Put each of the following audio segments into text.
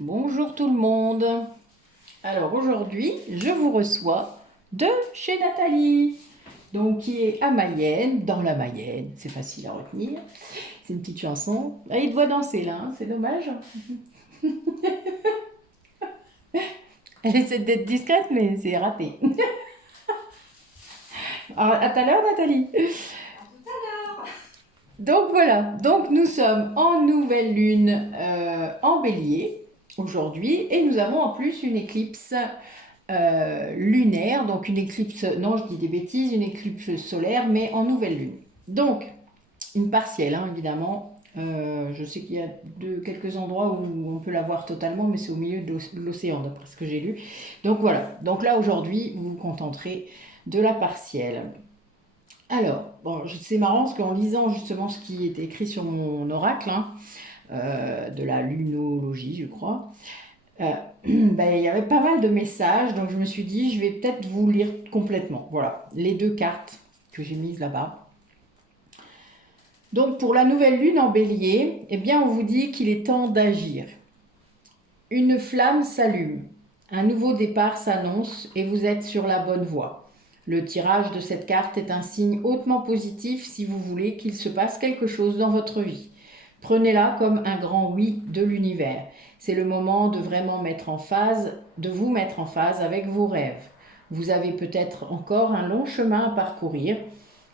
Bonjour tout le monde. Alors aujourd'hui, je vous reçois de chez Nathalie, donc qui est à Mayenne, dans la Mayenne. C'est facile à retenir. C'est une petite chanson. Ah, il te voit danser là, hein, c'est dommage. Elle essaie d'être discrète, mais c'est raté. Alors, à tout à l'heure, Nathalie. Donc voilà, donc nous sommes en nouvelle lune en bélier aujourd'hui et nous avons en plus une éclipse lunaire, donc une éclipse, non je dis des bêtises, une éclipse solaire mais en nouvelle lune. Donc une partielle hein, évidemment. Je sais qu'il y a quelques endroits où on peut la voir totalement, mais c'est au milieu de l'océan d'après ce que j'ai lu. Donc voilà, donc là aujourd'hui vous vous contenterez de la partielle. Alors, bon, c'est marrant parce qu'en lisant justement ce qui est écrit sur mon oracle, hein, de la lunologie, je crois, euh, ben, il y avait pas mal de messages, donc je me suis dit, je vais peut-être vous lire complètement. Voilà, les deux cartes que j'ai mises là-bas. Donc, pour la nouvelle lune en bélier, eh bien, on vous dit qu'il est temps d'agir. Une flamme s'allume, un nouveau départ s'annonce et vous êtes sur la bonne voie. Le tirage de cette carte est un signe hautement positif si vous voulez qu'il se passe quelque chose dans votre vie. Prenez-la comme un grand oui de l'univers. C'est le moment de vraiment mettre en phase, de vous mettre en phase avec vos rêves. Vous avez peut-être encore un long chemin à parcourir.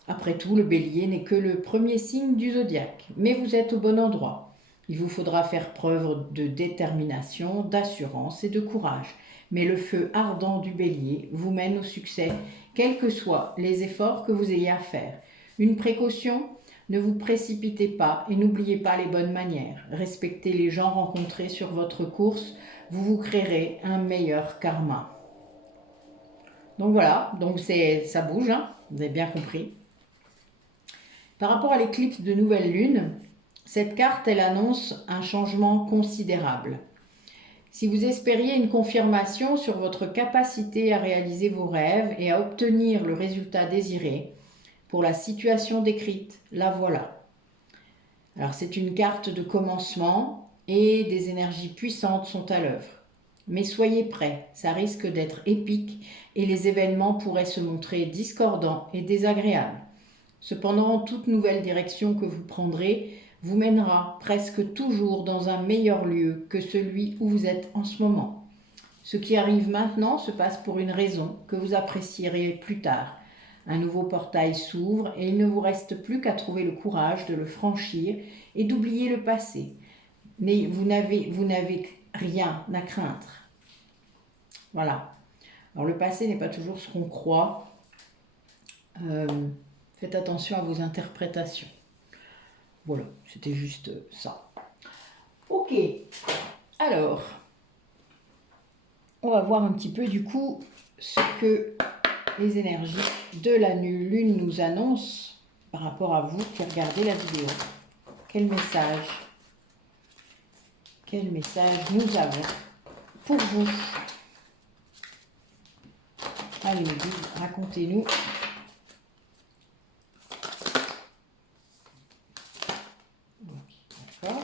Après tout, le bélier n'est que le premier signe du zodiaque, mais vous êtes au bon endroit. Il vous faudra faire preuve de détermination, d'assurance et de courage. Mais le feu ardent du bélier vous mène au succès, quels que soient les efforts que vous ayez à faire. Une précaution, ne vous précipitez pas et n'oubliez pas les bonnes manières. Respectez les gens rencontrés sur votre course, vous vous créerez un meilleur karma. Donc voilà, donc ça bouge, hein, vous avez bien compris. Par rapport à l'éclipse de nouvelle lune, cette carte, elle annonce un changement considérable. Si vous espériez une confirmation sur votre capacité à réaliser vos rêves et à obtenir le résultat désiré, pour la situation décrite, la voilà. Alors c'est une carte de commencement et des énergies puissantes sont à l'œuvre. Mais soyez prêts, ça risque d'être épique et les événements pourraient se montrer discordants et désagréables. Cependant, toute nouvelle direction que vous prendrez vous mènera presque toujours dans un meilleur lieu que celui où vous êtes en ce moment. Ce qui arrive maintenant se passe pour une raison que vous apprécierez plus tard. Un nouveau portail s'ouvre et il ne vous reste plus qu'à trouver le courage de le franchir et d'oublier le passé. Mais vous n'avez rien à craindre. Voilà. Alors le passé n'est pas toujours ce qu'on croit. Euh, Faites attention à vos interprétations. Voilà, c'était juste ça. Ok, alors, on va voir un petit peu du coup ce que les énergies de la lune nous annoncent par rapport à vous qui regardez la vidéo. Quel message nous avons pour vous? Allez, mes guides, racontez-nous. D'accord.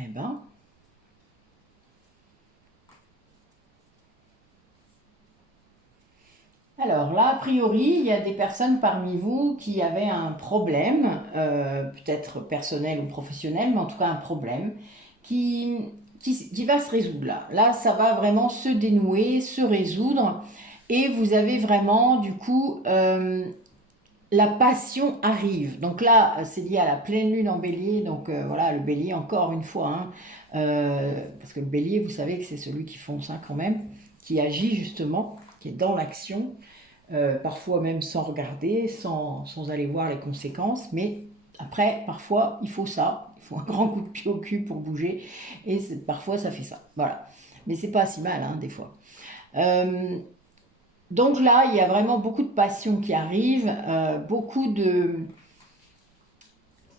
Eh ben, alors là, a priori, il y a des personnes parmi vous qui avaient un problème, peut-être personnel ou professionnel, mais en tout cas un problème, qui, qui va se résoudre là. Là, ça va vraiment se dénouer, se résoudre, et vous avez vraiment, du coup, la passion arrive. Donc là, c'est lié à la pleine lune en bélier, donc voilà, le bélier encore une fois, hein, parce que le bélier, vous savez que c'est celui qui fonce hein, quand même, qui agit justement, qui est dans l'action, parfois même sans regarder, sans aller voir les conséquences, mais après, parfois, il faut ça, il faut un grand coup de pied au cul pour bouger, et parfois ça fait ça, voilà. Mais c'est pas si mal, hein, des fois. Donc là, il y a vraiment beaucoup de passion qui arrive, beaucoup de...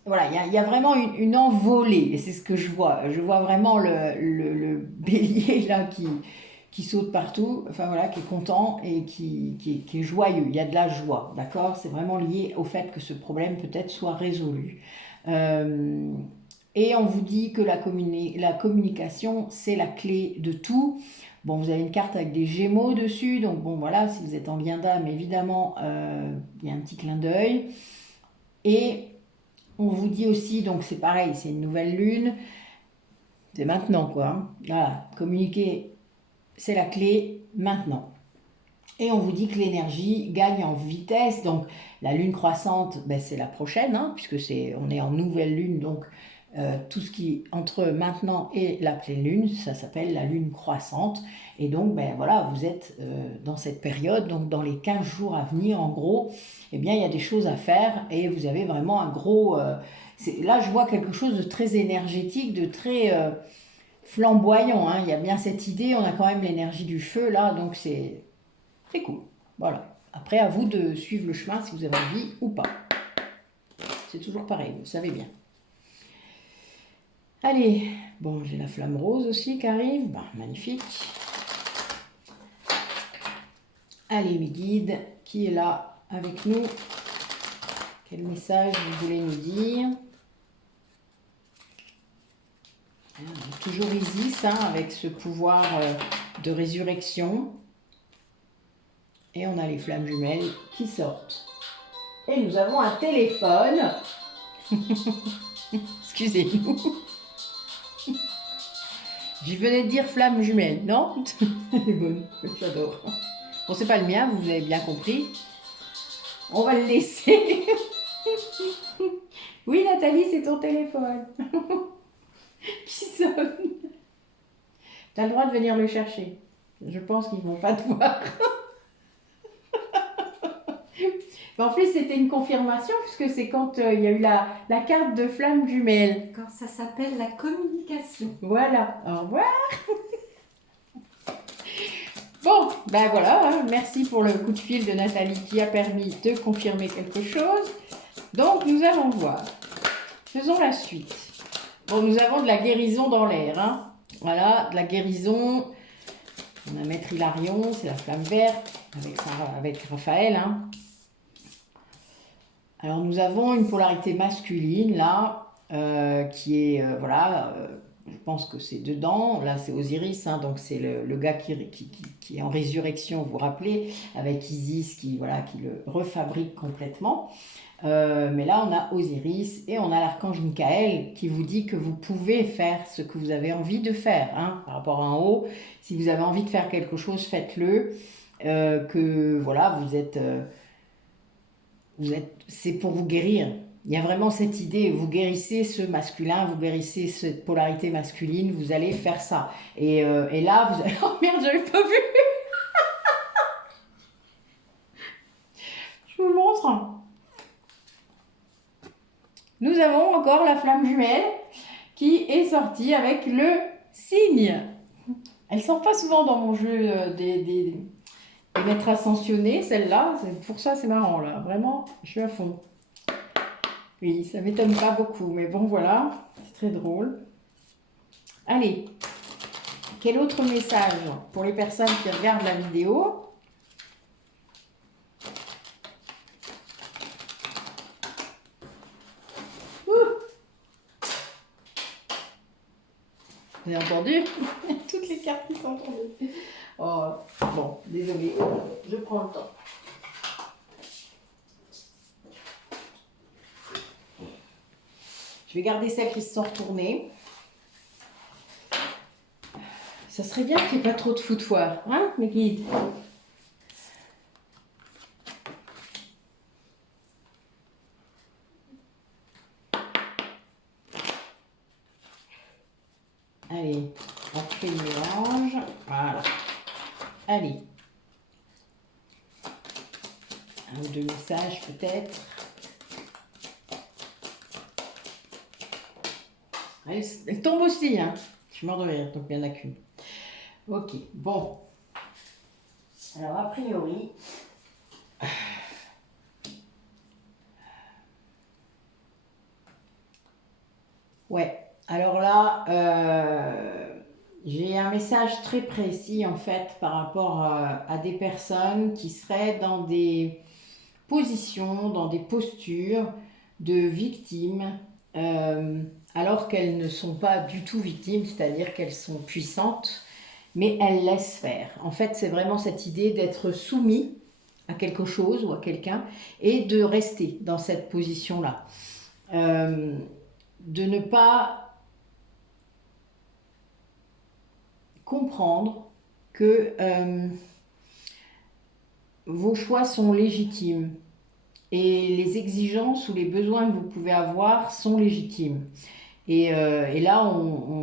Voilà, il y a vraiment une envolée, et c'est ce que je vois. Je vois vraiment le bélier là qui saute partout, enfin voilà, qui est content et qui est joyeux. Il y a de la joie, d'accord? C'est vraiment lié au fait que ce problème peut-être soit résolu. Euh, et on vous dit que la communication, c'est la clé de tout. Bon, vous avez une carte avec des gémeaux dessus, donc bon, voilà, si vous êtes en lien d'âme, évidemment, il y a un petit clin d'œil. Et on vous dit aussi, donc c'est pareil, c'est une nouvelle lune, c'est maintenant quoi. Hein. Voilà, communiquer, c'est la clé maintenant. Et on vous dit que l'énergie gagne en vitesse. Donc la lune croissante, ben, c'est la prochaine, hein, puisque on est en nouvelle lune. Donc tout ce qui entre maintenant et la pleine lune, ça s'appelle la lune croissante. Et donc ben, voilà, vous êtes dans cette période, donc dans les 15 jours à venir, en gros, eh bien il y a des choses à faire et vous avez vraiment un gros... là, je vois quelque chose de très énergétique, de très flamboyant. Hein. Il y a bien cette idée, on a quand même l'énergie du feu là, donc c'est cool. Voilà. Après, à vous de suivre le chemin si vous avez envie ou pas. C'est toujours pareil, vous le savez bien. Allez, bon, j'ai la flamme rose aussi qui arrive. Bah, magnifique. Allez, mes guides, qui est là avec nous? Quel message vous voulez nous dire? Toujours Isis, hein, avec ce pouvoir de résurrection. Et on a les flammes jumelles qui sortent. Et nous avons un téléphone. Excusez-nous. J'y venais de dire flamme jumelle, non? Elle est bonne, j'adore. Bon, c'est pas le mien, vous avez bien compris. On va le laisser. Oui, Nathalie, c'est ton téléphone. Qui sonne. T'as le droit de venir le chercher. Je pense qu'ils vont pas te voir. Mais en plus, c'était une confirmation, puisque c'est quand il y a eu la carte de flamme jumelle. Quand ça s'appelle la communication. Voilà, au revoir. Bon, ben voilà, hein. Merci pour le coup de fil de Nathalie qui a permis de confirmer quelque chose. Donc, nous allons voir. Faisons la suite. Bon, nous avons de la guérison dans l'air. Hein. Voilà, de la guérison. On a Maître Hilarion, c'est la flamme verte avec Raphaël. Hein. Alors, nous avons une polarité masculine là, qui est, voilà, je pense que c'est dedans. Là, c'est Osiris, hein, donc c'est le gars qui est en résurrection, vous vous rappelez, avec Isis voilà, qui le refabrique complètement. Mais là, on a Osiris et on a l'archange Michael qui vous dit que vous pouvez faire ce que vous avez envie de faire. Hein, par rapport à en haut, si vous avez envie de faire quelque chose, faites-le. Que voilà, c'est pour vous guérir. Il y a vraiment cette idée, vous guérissez ce masculin, vous guérissez cette polarité masculine, vous allez faire ça. Et là, vous allez... Oh merde, j'avais pas vu. Je vous montre. Nous avons encore la flamme jumelle qui est sortie avec le cygne. Elle sort pas souvent dans mon jeu des maîtres ascensionnés, celle-là. Pour ça, c'est marrant, là. Vraiment, je suis à fond. Oui, ça m'étonne pas beaucoup, mais bon, voilà. C'est très drôle. Allez, quel autre message pour les personnes qui regardent la vidéo? Vous avez entendu? Toutes les cartes qui sont tombées. Oh, bon, désolé, je prends le temps. Je vais garder celles qui se sont retournées. Ça serait bien qu'il n'y ait pas trop de foutoirs, hein, mes guides? Allez, on fait le mélange. Voilà. Allez. Un ou deux messages peut-être. Elle tombe aussi, hein. Je suis mort de rire, donc il n'y en a qu'une. Ok, bon. Alors, a priori... Ouais, alors là, J'ai un message très précis en fait par rapport à des personnes qui seraient dans des positions, dans des postures de victimes, euh, alors qu'elles ne sont pas du tout victimes, c'est-à-dire qu'elles sont puissantes, mais elles laissent faire. En fait, c'est vraiment cette idée d'être soumis à quelque chose ou à quelqu'un et de rester dans cette position-là. Euh, de ne pas comprendre que vos choix sont légitimes et les exigences ou les besoins que vous pouvez avoir sont légitimes. Et là,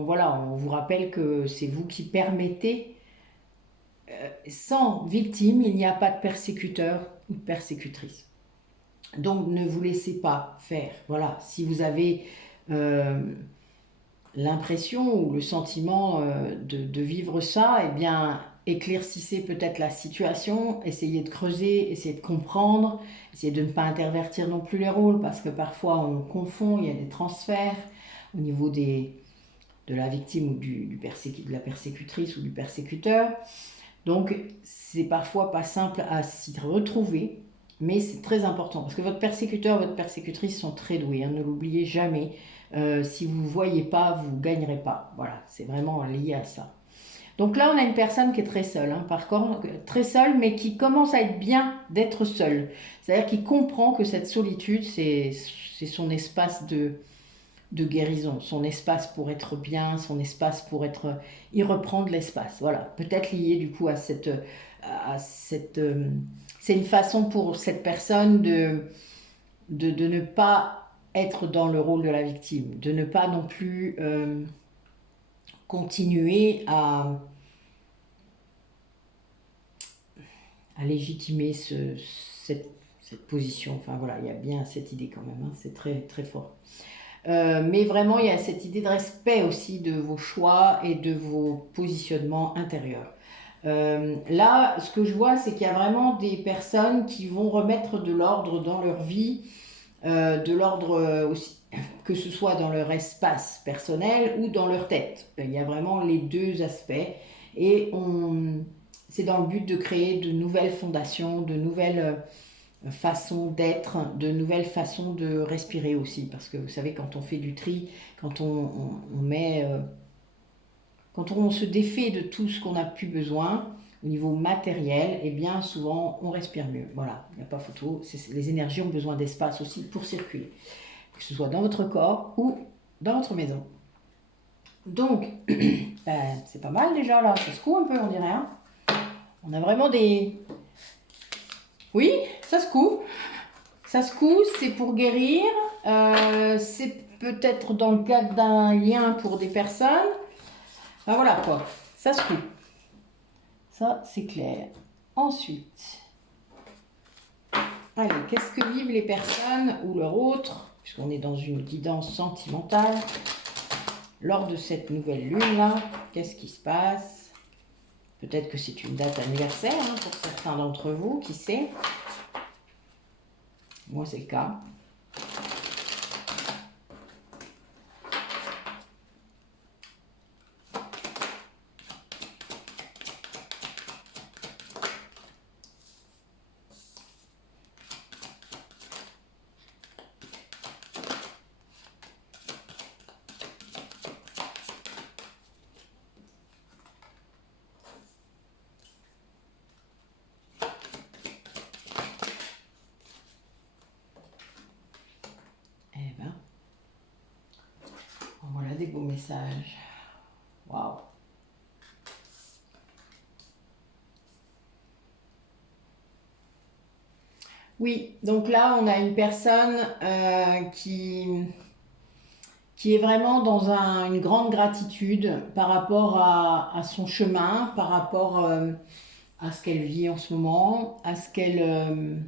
voilà, on vous rappelle que c'est vous qui permettez. Sans victime, il n'y a pas de persécuteur ou de persécutrice. Donc ne vous laissez pas faire. Voilà, si vous avez euh, l'impression ou le sentiment de vivre ça, eh bien éclaircissez peut-être la situation, essayez de creuser, essayez de comprendre, essayez de ne pas intervertir non plus les rôles parce que parfois on confond, il y a des transferts au niveau de la victime ou de la persécutrice ou du persécuteur. Donc c'est parfois pas simple à s'y retrouver, mais c'est très important parce que votre persécuteur, votre persécutrice sont très doués, hein, ne l'oubliez jamais. Si vous ne voyez pas, vous ne gagnerez pas. Voilà, c'est vraiment lié à ça. Donc là, on a une personne qui est très seule, hein, par contre, très seule, mais qui commence à être bien d'être seule. C'est-à-dire qu'il comprend que cette solitude, c'est son espace de guérison, son espace pour être bien, son espace pour être... Il reprend de l'espace, voilà. Peut-être lié du coup à cette... c'est une façon pour cette personne de ne pas être dans le rôle de la victime, de ne pas non plus continuer à légitimer cette position. Enfin voilà, il y a bien cette idée quand même, hein, c'est très, très fort. Mais vraiment, il y a cette idée de respect aussi de vos choix et de vos positionnements intérieurs. Là, ce que je vois, c'est qu'il y a vraiment des personnes qui vont remettre de l'ordre dans leur vie, de l'ordre aussi, que ce soit dans leur espace personnel ou dans leur tête. Il y a vraiment les deux aspects. Et c'est dans le but de créer de nouvelles fondations, de nouvelles façons d'être, de nouvelles façons de respirer aussi. Parce que vous savez, quand on fait du tri, quand on met, quand on se défait de tout ce qu'on n'a plus besoin au niveau matériel, et bien souvent on respire mieux. Voilà, il n'y a pas photo. Les énergies ont besoin d'espace aussi pour circuler, que ce soit dans votre corps ou dans votre maison. Donc, ben, c'est pas mal déjà là, ça secoue un peu on dirait. Hein, on a vraiment des... Oui, ça secoue. Ça secoue, c'est pour guérir. C'est peut-être dans le cadre d'un lien pour des personnes. Ben voilà quoi, ça secoue. Ça, c'est clair. Ensuite, allez, qu'est-ce que vivent les personnes ou leur autre, puisqu'on est dans une guidance sentimentale, lors de cette nouvelle lune-là, qu'est-ce qui se passe? Peut-être que c'est une date anniversaire hein, pour certains d'entre vous, qui sait? Moi, c'est le cas. Eh ben, voilà des beaux messages. Waouh! Oui, donc là, on a une personne qui est vraiment dans une grande gratitude par rapport à son chemin, par rapport à ce qu'elle vit en ce moment, à ce qu'elle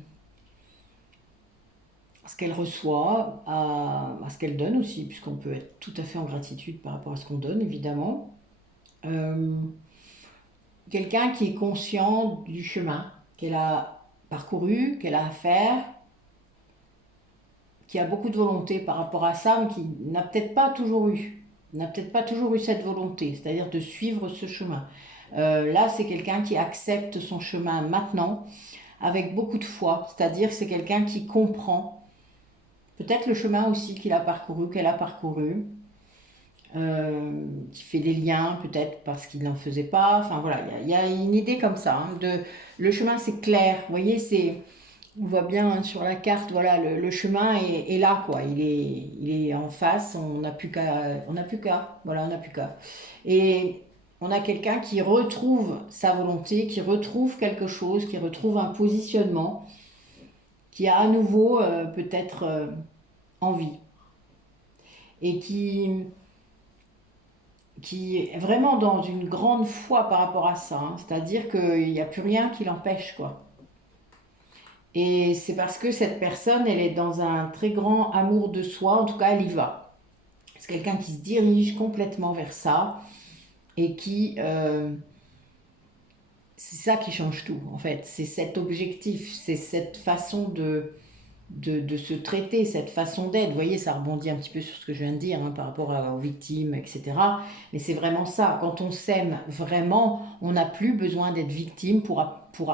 reçoit, à ce qu'elle donne aussi, puisqu'on peut être tout à fait en gratitude par rapport à ce qu'on donne, évidemment. Euh, Quelqu'un qui est conscient du chemin qu'elle a parcouru, qu'elle a à faire, qui a beaucoup de volonté par rapport à ça, mais qui n'a peut-être pas toujours eu. n'a peut-être pas toujours eu cette volonté, c'est-à-dire de suivre ce chemin. Là, c'est quelqu'un qui accepte son chemin maintenant avec beaucoup de foi, c'est-à-dire c'est quelqu'un qui comprend peut-être le chemin aussi qu'il a parcouru, qu'elle a parcouru, qui fait des liens peut-être parce qu'il n'en faisait pas. Enfin voilà, il y a une idée comme ça. Le chemin c'est clair, vous voyez, on voit bien hein, sur la carte, voilà, le chemin est là quoi, il est en face, voilà, on n'a plus qu'à. Et on a quelqu'un qui retrouve sa volonté, qui retrouve quelque chose, qui retrouve un positionnement, qui a à nouveau peut-être envie et qui est vraiment dans une grande foi par rapport à ça, hein. C'est-à-dire qu'il n'y a plus rien qui l'empêche, quoi. Et c'est parce que cette personne, elle est dans un très grand amour de soi, en tout cas, elle y va. C'est quelqu'un qui se dirige complètement vers ça et c'est ça qui change tout, en fait. C'est cet objectif, c'est cette façon de se traiter, cette façon d'être. Vous voyez, ça rebondit un petit peu sur ce que je viens de dire hein, par rapport aux victimes, etc. Mais c'est vraiment ça. Quand on s'aime vraiment, on n'a plus besoin d'être victime pour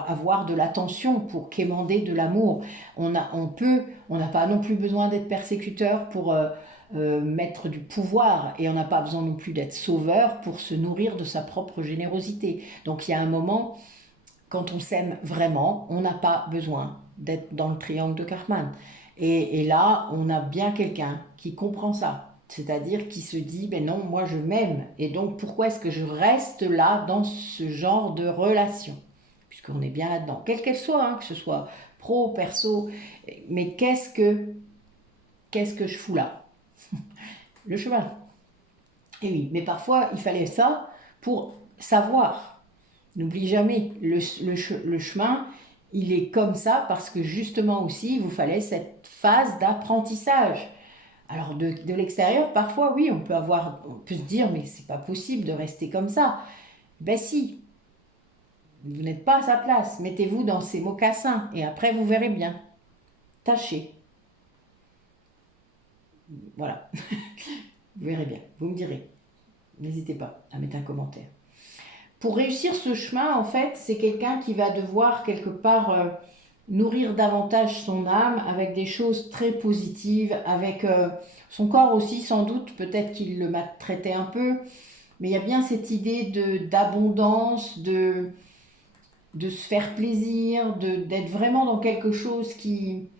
avoir de l'attention, pour quémander de l'amour. On n'a pas non plus besoin d'être persécuteur pour mettre du pouvoir et on n'a pas besoin non plus d'être sauveur pour se nourrir de sa propre générosité. Donc il y a un moment quand on s'aime vraiment, on n'a pas besoin d'être dans le triangle de Karpman. Et là, on a bien quelqu'un qui comprend ça. C'est-à-dire qui se dit, ben non, moi je m'aime. Et donc pourquoi est-ce que je reste là dans ce genre de relation? Puisqu'on est bien là-dedans. Quelle qu'elle soit, hein, que ce soit pro, perso. Mais qu'est-ce que je fous là? Le chemin. Et oui, mais parfois il fallait ça pour savoir. N'oublie jamais, le chemin, il est comme ça parce que justement aussi, il vous fallait cette phase d'apprentissage. Alors de l'extérieur, parfois, oui, on peut se dire, mais c'est pas possible de rester comme ça. Ben si, vous n'êtes pas à sa place. Mettez-vous dans ces mocassins et après vous verrez bien. Tâchez. Voilà, vous verrez bien. Vous me direz. N'hésitez pas à mettre un commentaire. Pour réussir ce chemin, en fait, c'est quelqu'un qui va devoir quelque part nourrir davantage son âme avec des choses très positives, avec son corps aussi sans doute, peut-être qu'il le maltraitait un peu, mais il y a bien cette idée d'abondance, de se faire plaisir, d'être vraiment dans quelque chose qui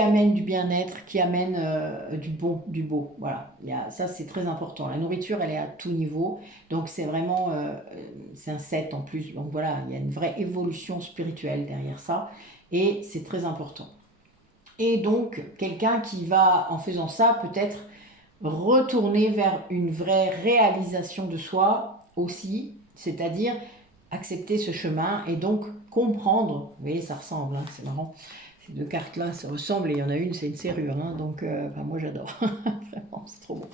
amène du bien-être, qui amène du bon, du beau. Voilà, ça c'est très important. La nourriture, elle est à tout niveau, donc c'est vraiment, c'est un 7 en plus. Donc voilà, il y a une vraie évolution spirituelle derrière ça, et c'est très important. Et donc, quelqu'un qui va, en faisant ça, peut-être retourner vers une vraie réalisation de soi aussi, c'est-à-dire accepter ce chemin et donc comprendre, vous voyez, ça ressemble, hein, c'est marrant, ces deux cartes-là se ressemblent et il y en a une, c'est une serrure, hein, donc moi j'adore, vraiment, c'est trop beau.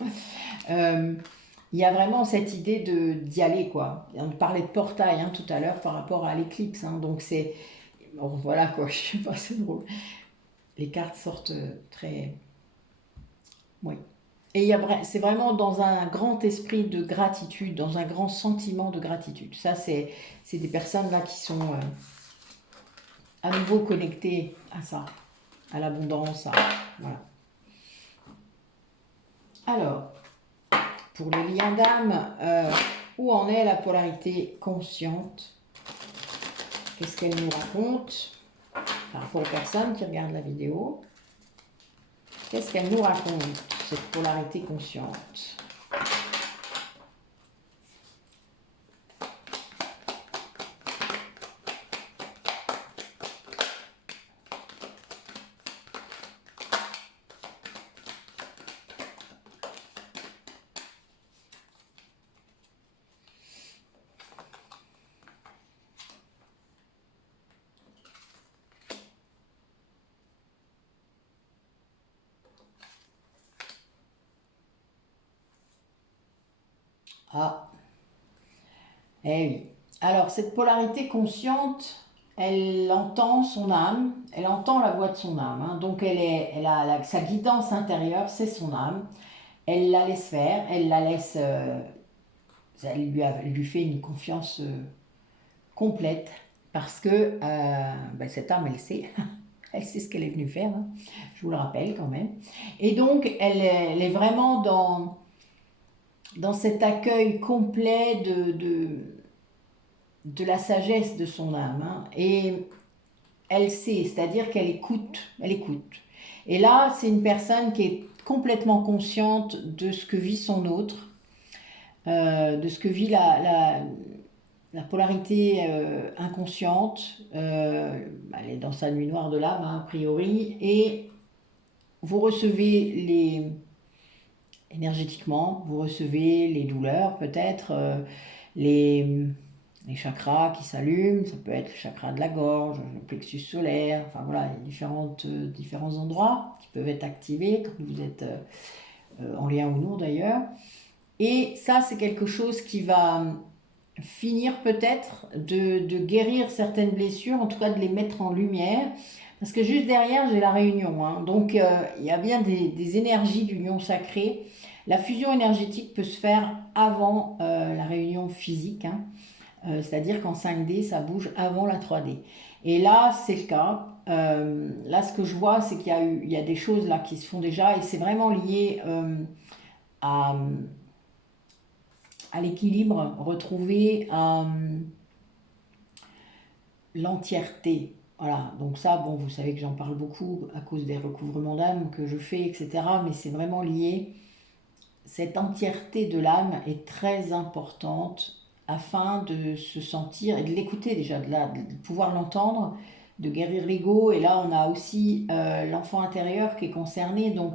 Il y a vraiment cette idée d'y aller, quoi. On parlait de portail hein, tout à l'heure par rapport à l'éclipse, hein, donc c'est, bon voilà quoi, je sais pas, c'est drôle. Les cartes sortent très, oui. Et c'est vraiment dans un grand esprit de gratitude, dans un grand sentiment de gratitude. Ça, c'est des personnes là qui sont à nouveau connectées à ça, à l'abondance, voilà. Alors, pour les liens d'âme, où en est la polarité consciente? Qu'est-ce qu'elle nous raconte par rapport aux personnes qui regardent la vidéo? Qu'est-ce qu'elle nous raconte, cette polarité consciente? Ah, eh oui. Alors, cette polarité consciente, elle entend son âme, elle entend la voix de son âme, hein. Donc, elle a sa guidance intérieure, c'est son âme. elle la laisse faire, elle la laisse, elle lui fait une confiance complète parce que cette âme, elle sait, elle sait ce qu'elle est venue faire, hein, je vous le rappelle quand même. Et donc, elle est vraiment dans cet accueil complet de la sagesse de son âme, hein. Et elle sait, c'est-à-dire qu'elle écoute, elle écoute. Et là, c'est une personne qui est complètement consciente de ce que vit son autre, de ce que vit la polarité inconsciente. Elle est dans sa nuit noire de l'âme, hein, a priori, et vous recevez énergétiquement, vous recevez les douleurs peut-être, les, les chakras qui s'allument, ça peut être le chakra de la gorge, le plexus solaire, enfin voilà, il y a différents endroits qui peuvent être activés quand vous êtes en lien ou non d'ailleurs. Et ça, c'est quelque chose qui va finir peut-être de guérir certaines blessures, en tout cas de les mettre en lumière. Parce que juste derrière, j'ai la réunion, hein. Donc, il y a bien des énergies d'union sacrée. La fusion énergétique peut se faire avant la réunion physique, hein. C'est-à-dire qu'en 5D, ça bouge avant la 3D. Et là, c'est le cas. Là, ce que je vois, c'est qu'il y a des choses là qui se font déjà, et c'est vraiment lié à, à l'équilibre retrouvé, à l'entièreté. Voilà, donc ça, bon, vous savez que j'en parle beaucoup à cause des recouvrements d'âme que je fais, etc. Mais c'est vraiment lié. Cette entièreté de l'âme est très importante afin de se sentir et de l'écouter déjà, de pouvoir l'entendre, de guérir l'ego. Et là, on a aussi l'enfant intérieur qui est concerné. Donc,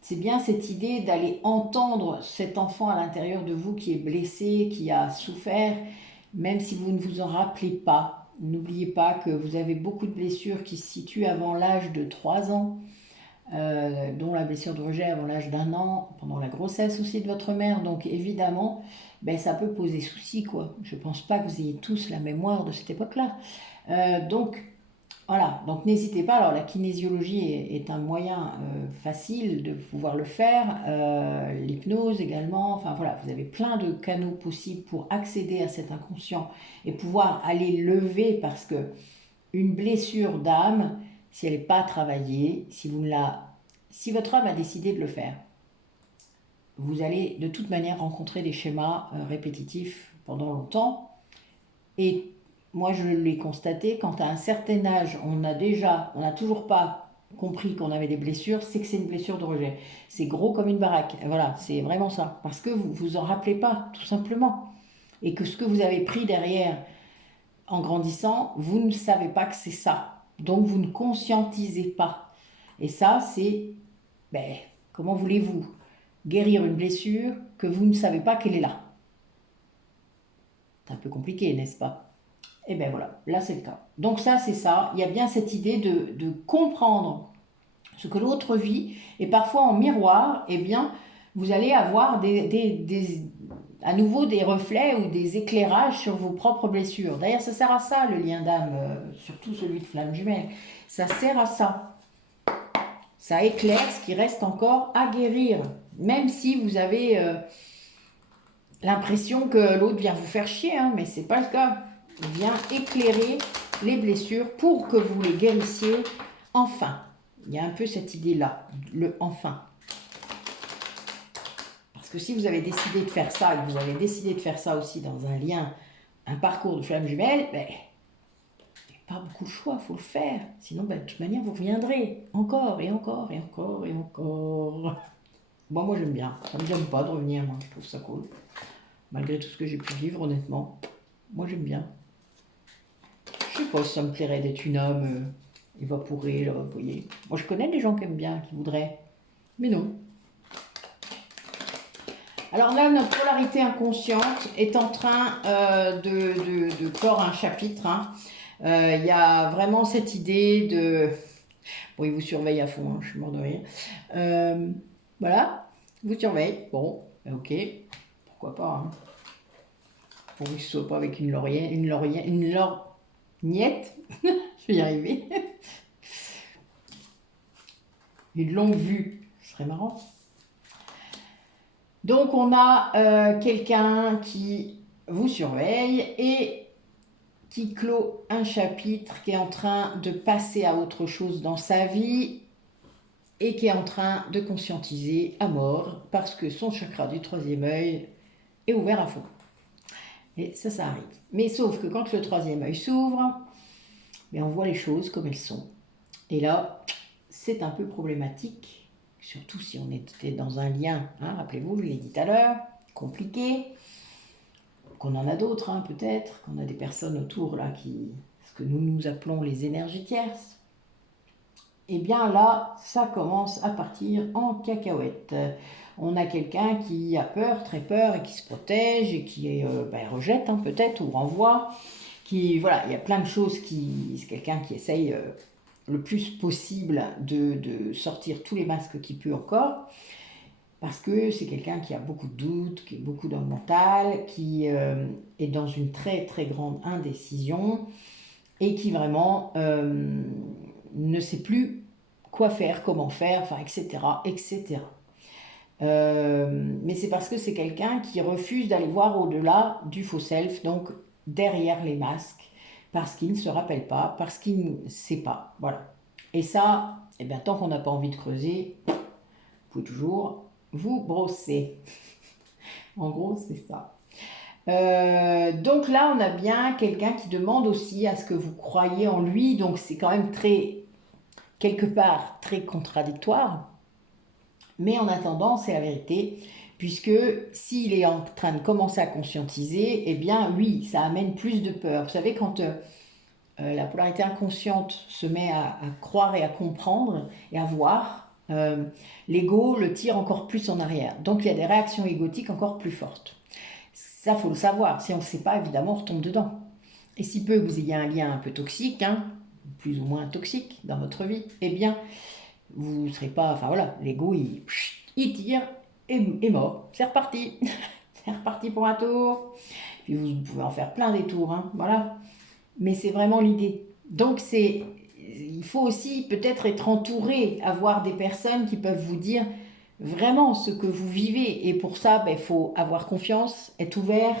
c'est bien cette idée d'aller entendre cet enfant à l'intérieur de vous qui est blessé, qui a souffert, même si vous ne vous en rappelez pas. N'oubliez pas que vous avez beaucoup de blessures qui se situent avant l'âge de 3 ans, dont la blessure de rejet avant l'âge d'1 an, pendant la grossesse aussi de votre mère. Donc évidemment, ça peut poser souci, quoi. Je ne pense pas que vous ayez tous la mémoire de cette époque-là. Donc voilà, donc n'hésitez pas. Alors la kinésiologie est un moyen facile de pouvoir le faire, l'hypnose également, enfin voilà, vous avez plein de canaux possibles pour accéder à cet inconscient et pouvoir aller lever, parce que une blessure d'âme, si elle n'est pas travaillée, si votre âme a décidé de le faire, vous allez de toute manière rencontrer des schémas répétitifs pendant longtemps. Et moi, je l'ai constaté, quand à un certain âge, on n'a toujours pas compris qu'on avait des blessures, c'est que c'est une blessure de rejet. C'est gros comme une baraque. Et voilà, c'est vraiment ça. Parce que vous vous en rappelez pas, tout simplement. Et que ce que vous avez pris derrière en grandissant, vous ne savez pas que c'est ça. Donc, vous ne conscientisez pas. Et ça, c'est, comment voulez-vous guérir une blessure que vous ne savez pas qu'elle est là? C'est un peu compliqué, n'est-ce pas? Et bien voilà, là c'est le cas. Donc ça, c'est ça. Il y a bien cette idée de comprendre ce que l'autre vit. Et parfois en miroir, vous allez avoir à nouveau des reflets ou des éclairages sur vos propres blessures. D'ailleurs, ça sert à ça, le lien d'âme, surtout celui de flamme jumelle. Ça sert à ça. Ça éclaire ce qui reste encore à guérir. Même si vous avez l'impression que l'autre vient vous faire chier, hein, mais c'est pas le cas. Il vient éclairer les blessures pour que vous les guérissiez enfin. Il y a un peu cette idée-là, le enfin. Parce que si vous avez décidé de faire ça, et que vous avez décidé de faire ça aussi dans un lien, un parcours de flamme jumelle, il n'y a pas beaucoup de choix, il faut le faire. Sinon, de toute manière, vous reviendrez encore et encore et encore et encore. Bon, moi j'aime bien, ça ne me gêne pas de revenir, moi je trouve ça cool. Malgré tout ce que j'ai pu vivre, honnêtement, moi j'aime bien. Je sais pas si ça me plairait d'être une âme évaporée, là, vous voyez. Moi, je connais des gens qui aiment bien, qui voudraient. Mais non. Alors là, notre polarité inconsciente est en train de clore un chapitre, hein. Il y a vraiment cette idée de... Bon, il vous surveille à fond, hein, je suis mort de rire. Voilà, il vous surveille. Bon, ok, pourquoi pas, hein. Pour que ce soit pas avec une lorgnette, je vais y arriver. Une longue vue, ce serait marrant. Donc on a quelqu'un qui vous surveille et qui clôt un chapitre, qui est en train de passer à autre chose dans sa vie et qui est en train de conscientiser à mort parce que son chakra du troisième œil est ouvert à fond. Et ça arrive. Mais sauf que quand le troisième œil s'ouvre, on voit les choses comme elles sont. Et là, c'est un peu problématique, surtout si on était dans un lien, hein, rappelez-vous, je l'ai dit tout à l'heure, compliqué, qu'on en a d'autres peut-être, qu'on a des personnes autour là ce que nous appelons les énergies tierces. Et bien là, ça commence à partir en cacahuète. On a quelqu'un qui a peur, très peur, et qui se protège, et qui rejette peut-être, ou renvoie. Voilà, il y a plein de choses c'est quelqu'un qui essaye le plus possible de sortir tous les masques qu'il peut encore, parce que c'est quelqu'un qui a beaucoup de doutes, qui a beaucoup dans le mental, qui est dans une très très grande indécision, et qui vraiment ne sait plus quoi faire, comment faire, etc. etc. Mais c'est parce que c'est quelqu'un qui refuse d'aller voir au-delà du faux self, donc derrière les masques, parce qu'il ne se rappelle pas, parce qu'il ne sait pas. Voilà. Et ça, tant qu'on n'a pas envie de creuser, vous pouvez toujours vous brosser. En gros, c'est ça. Donc là, on a bien quelqu'un qui demande aussi à ce que vous croyez en lui, donc c'est quand même quelque part, très contradictoire. Mais en attendant, c'est la vérité, puisque s'il est en train de commencer à conscientiser, oui, ça amène plus de peur. Vous savez, quand la polarité inconsciente se met à croire et à comprendre et à voir, l'ego le tire encore plus en arrière. Donc il y a des réactions égotiques encore plus fortes. Ça, faut le savoir. Si on ne le sait pas, évidemment, on retombe dedans. Et si peu que vous ayez un lien un peu toxique, plus ou moins toxique dans votre vie, vous ne serez pas... Enfin voilà, l'ego, il tire et mort. C'est reparti. C'est reparti pour un tour. Puis vous pouvez en faire plein des tours, voilà. Mais c'est vraiment l'idée. Donc il faut aussi peut-être être entouré, avoir des personnes qui peuvent vous dire vraiment ce que vous vivez. Et pour ça, il faut avoir confiance, être ouvert.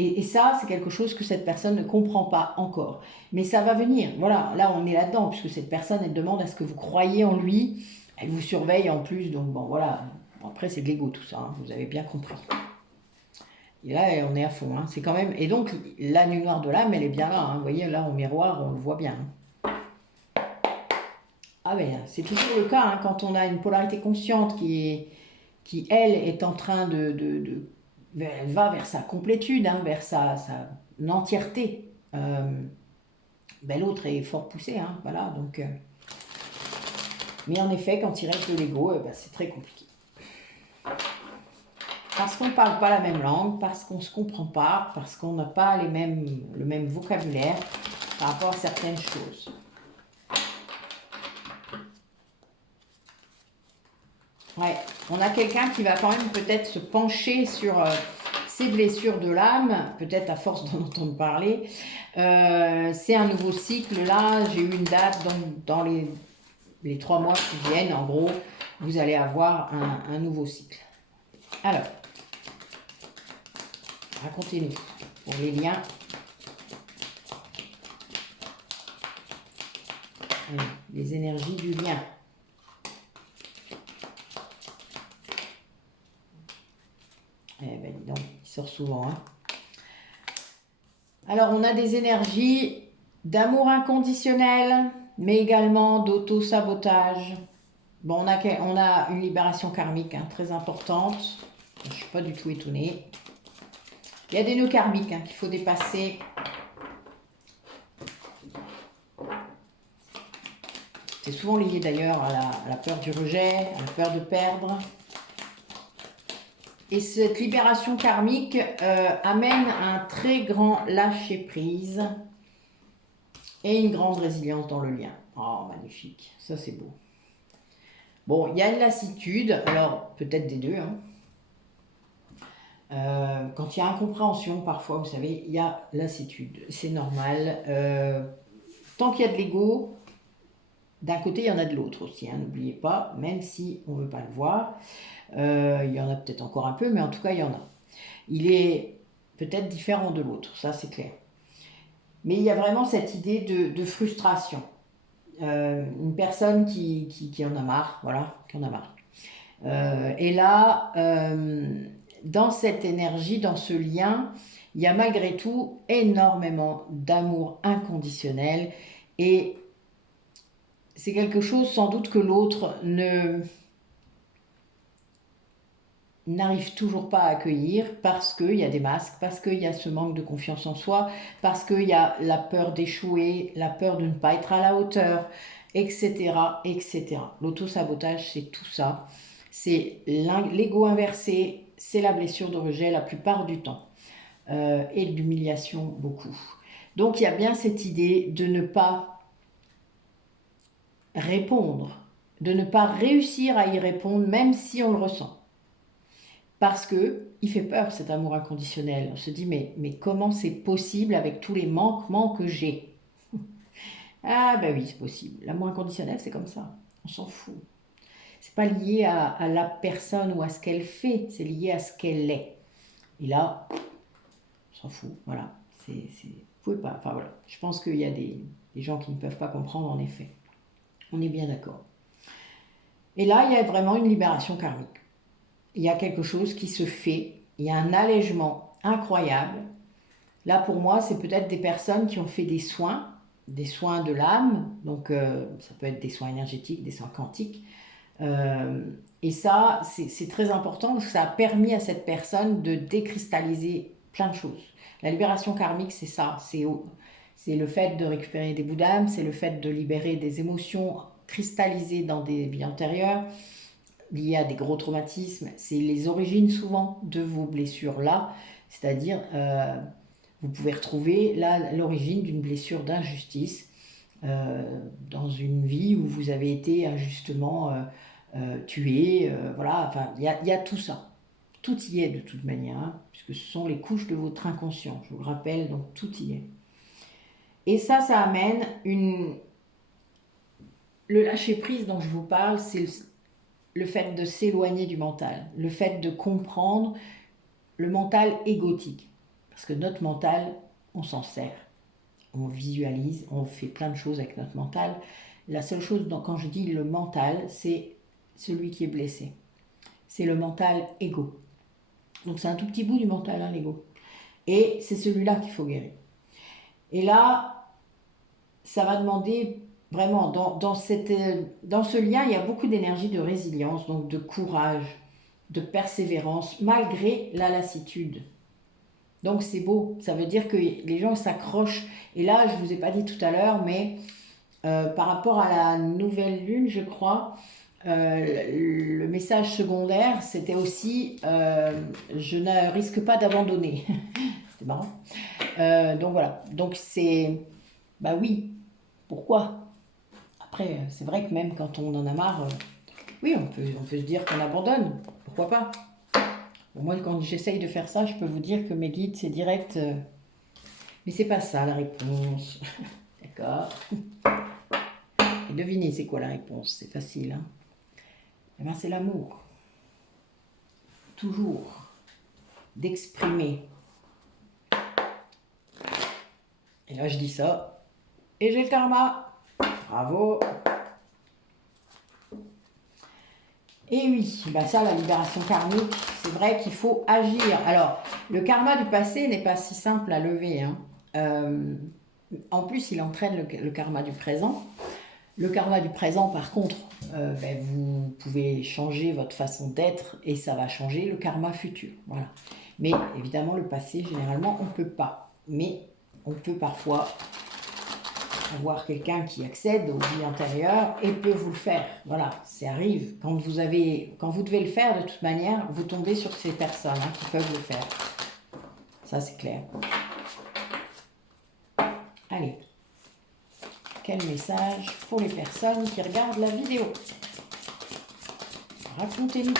Et ça, c'est quelque chose que cette personne ne comprend pas encore. Mais ça va venir. Voilà, là, on est là-dedans, puisque cette personne, elle demande à ce que vous croyez en lui. Elle vous surveille en plus. Donc, bon, voilà. Après, c'est de l'ego, tout ça. Vous avez bien compris. Et là, on est à fond. C'est quand même... Et donc, la nuit noire de l'âme, elle est bien là. Vous voyez, là, au miroir, on le voit bien. Ah ben, c'est toujours le cas quand on a une polarité consciente qui elle, est en train elle va vers sa complétude, vers sa entièreté. L'autre est fort poussé, voilà. Donc, mais en effet, quand il reste de l'ego, c'est très compliqué. Parce qu'on ne parle pas la même langue, parce qu'on ne se comprend pas, parce qu'on n'a pas le même vocabulaire par rapport à certaines choses. Ouais, on a quelqu'un qui va quand même peut-être se pencher sur ses blessures de l'âme, peut-être à force d'en entendre parler. C'est un nouveau cycle, là, j'ai eu une date dans les 3 mois qui viennent, en gros, vous allez avoir un nouveau cycle. Alors, racontez-nous pour les liens. Allez, les énergies du lien. Dis donc, il sort souvent. Alors, on a des énergies d'amour inconditionnel, mais également d'auto-sabotage. Bon, on a une libération karmique très importante. Je ne suis pas du tout étonnée. Il y a des nœuds karmiques qu'il faut dépasser. C'est souvent lié d'ailleurs à la peur du rejet, à la peur de perdre. Et cette libération karmique amène un très grand lâcher-prise et une grande résilience dans le lien. Oh, magnifique. Ça, c'est beau. Bon, il y a une lassitude, alors peut-être des deux. Quand il y a incompréhension, parfois, vous savez, il y a lassitude. C'est normal. Tant qu'il y a de l'ego, D'un côté, il y en a de l'autre aussi, hein, n'oubliez pas, même si on ne veut pas le voir. Il y en a peut-être encore un peu, mais en tout cas, il y en a. Il est peut-être différent de l'autre, ça c'est clair. Mais il y a vraiment cette idée de frustration. Une personne qui en a marre, voilà, qui en a marre. Et là, dans cette énergie, dans ce lien, il y a malgré tout énormément d'amour inconditionnel et c'est quelque chose sans doute que l'autre n'arrive toujours pas à accueillir parce qu'il y a des masques, parce qu'il y a ce manque de confiance en soi, parce qu'il y a la peur d'échouer, la peur de ne pas être à la hauteur, etc. etc. L'auto-sabotage, c'est tout ça. C'est l'ego inversé, c'est la blessure de rejet la plupart du temps. Et de l'humiliation beaucoup. Donc il y a bien cette idée de ne pas répondre, de ne pas réussir à y répondre même si on le ressent. Parce que il fait peur cet amour inconditionnel. On se dit mais comment c'est possible avec tous les manquements que j'ai? Ah ben oui, c'est possible. L'amour inconditionnel, c'est comme ça. On s'en fout. C'est pas lié à la personne ou à ce qu'elle fait, c'est lié à ce qu'elle est. Et là, on s'en fout. Voilà. Vous pouvez pas. Enfin voilà. Je pense qu'il y a des gens qui ne peuvent pas comprendre en effet. On est bien d'accord. Et là, il y a vraiment une libération karmique. Il y a quelque chose qui se fait, il y a un allègement incroyable. Là, pour moi, c'est peut-être des personnes qui ont fait des soins de l'âme, donc ça peut être des soins énergétiques, des soins quantiques. Et ça, c'est très important parce que ça a permis à cette personne de décristalliser plein de choses. La libération karmique, c'est ça, c'est le fait de récupérer des bouts d'âme, c'est le fait de libérer des émotions cristallisées dans des vies antérieures, liées à des gros traumatismes. C'est les origines souvent de vos blessures-là, c'est-à-dire vous pouvez retrouver l'origine d'une blessure d'injustice dans une vie où vous avez été injustement tué, voilà, enfin il y a tout ça. Tout y est de toute manière, hein, puisque ce sont les couches de votre inconscient, je vous le rappelle, donc tout y est. Et ça amène le lâcher-prise dont je vous parle, c'est le fait de s'éloigner du mental, le fait de comprendre le mental égotique. Parce que notre mental, on s'en sert. On visualise, on fait plein de choses avec notre mental. La seule chose, quand je dis le mental, c'est celui qui est blessé. C'est le mental égo. Donc c'est un tout petit bout du mental, hein, l'ego. Et c'est celui-là qu'il faut guérir. Et là, ça va demander vraiment, dans ce lien, il y a beaucoup d'énergie de résilience, donc de courage, de persévérance, malgré la lassitude. Donc c'est beau, ça veut dire que les gens s'accrochent. Et là, je ne vous ai pas dit tout à l'heure, mais par rapport à la nouvelle lune, je crois, le message secondaire, c'était aussi je ne risque pas d'abandonner. C'est marrant. Donc voilà, donc c'est, bah oui, pourquoi? Après, c'est vrai que même quand on en a marre, oui, on peut se dire qu'on abandonne, pourquoi pas? Bon, moi, quand j'essaye de faire ça, je peux vous dire que mes guides, c'est direct, mais c'est pas ça la réponse. D'accord? Et devinez, c'est quoi la réponse? C'est facile, hein? Eh bien, c'est l'amour. Toujours. D'exprimer. Et là, je dis ça. Et j'ai le karma. Bravo. Et oui, bah ça, la libération karmique, c'est vrai qu'il faut agir. Alors, le karma du passé n'est pas si simple à lever, hein. En plus, il entraîne le karma du présent. Le karma du présent, par contre, vous pouvez changer votre façon d'être et ça va changer le karma futur. Voilà. Mais évidemment, le passé, généralement, on ne peut pas. Mais on peut parfois avoir quelqu'un qui accède aux vies antérieures et peut vous le faire. Voilà, ça arrive. Quand vous devez le faire, de toute manière, vous tombez sur ces personnes qui peuvent le faire. Ça, c'est clair. Allez. Quel message pour les personnes qui regardent la vidéo? Racontez-nous.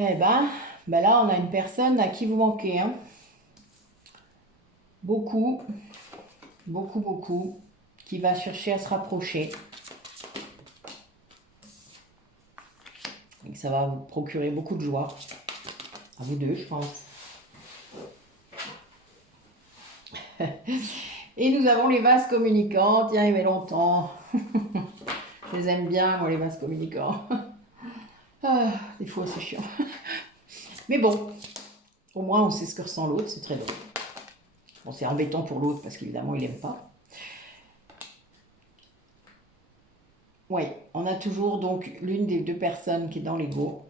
Eh ben, Ben là, on a une personne à qui vous manquez. Hein. Beaucoup, beaucoup, beaucoup, qui va chercher à se rapprocher. Et ça va vous procurer beaucoup de joie. À vous deux, je pense. Et nous avons les vases communicants. Tiens, il y avait longtemps. Je les aime bien, moi, les vases communicants. Ah, des fois, c'est chiant. Mais bon, au moins, on sait ce que ressent l'autre. C'est très drôle. Bon, c'est embêtant pour l'autre parce qu'évidemment, il n'aime pas. Oui, on a toujours donc l'une des deux personnes qui est dans l'ego.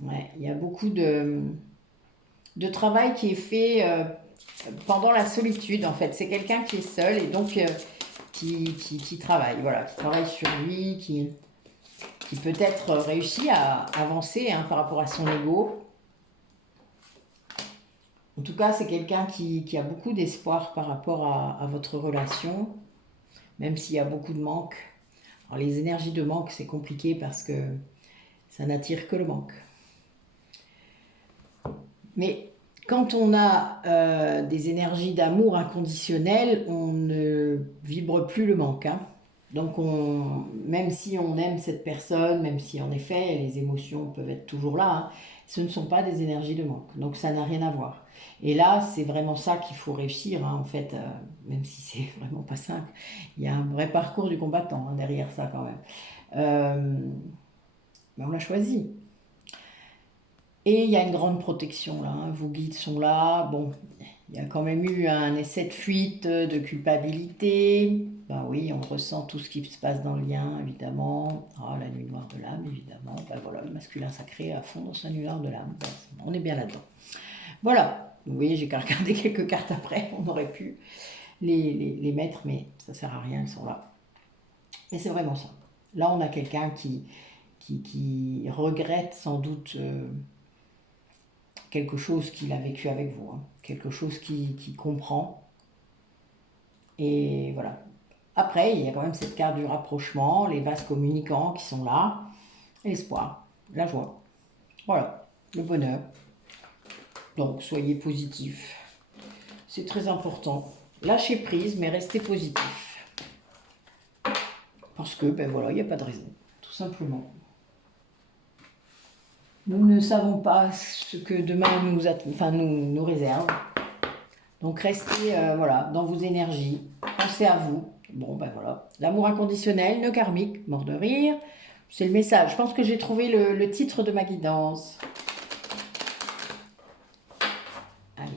Ouais, il y a beaucoup de travail qui est fait pendant la solitude, en fait. C'est quelqu'un qui est seul et donc qui travaille, voilà, qui travaille sur lui, qui peut-être réussit à avancer hein, par rapport à son ego. En tout cas, c'est quelqu'un qui a beaucoup d'espoir par rapport à votre relation, même s'il y a beaucoup de manque. Alors, les énergies de manque, c'est compliqué parce que ça n'attire que le manque. Mais quand on a des énergies d'amour inconditionnel, on ne vibre plus le manque. Hein. Donc, même si on aime cette personne, même si en effet les émotions peuvent être toujours là, hein, ce ne sont pas des énergies de manque. Donc, ça n'a rien à voir. Et là, c'est vraiment ça qu'il faut réussir, hein, en fait, même si c'est vraiment pas simple. Il y a un vrai parcours du combattant hein, derrière ça quand même. Mais on l'a choisi. Et il y a une grande protection là, hein. Vos guides sont là. Bon, il y a quand même eu un essai de fuite, de culpabilité. Ben oui, on ressent tout ce qui se passe dans le lien, évidemment. Ah, la nuit noire de l'âme, évidemment. Ben voilà, le masculin sacré à fond dans sa nuit noire de l'âme. Ben, on est bien là-dedans. Voilà. Vous voyez, j'ai qu'à regarder quelques cartes après. On aurait pu les mettre, mais ça sert à rien, elles sont là. Et c'est vraiment ça. Là, on a quelqu'un qui regrette sans doute... quelque chose qu'il a vécu avec vous, hein. Quelque chose qu'il comprend. Et voilà. Après, il y a quand même cette carte du rapprochement, les vases communicants qui sont là, l'espoir, la joie. Voilà, le bonheur. Donc, soyez positifs. C'est très important. Lâchez prise, mais restez positif. Parce que, ben voilà, il n'y a pas de raison, tout simplement. Nous ne savons pas ce que demain nous réserve. Donc restez voilà, dans vos énergies, pensez à vous. Bon ben voilà, l'amour inconditionnel, ne karmique, mort de rire. C'est le message. Je pense que j'ai trouvé le titre de ma guidance. Allez.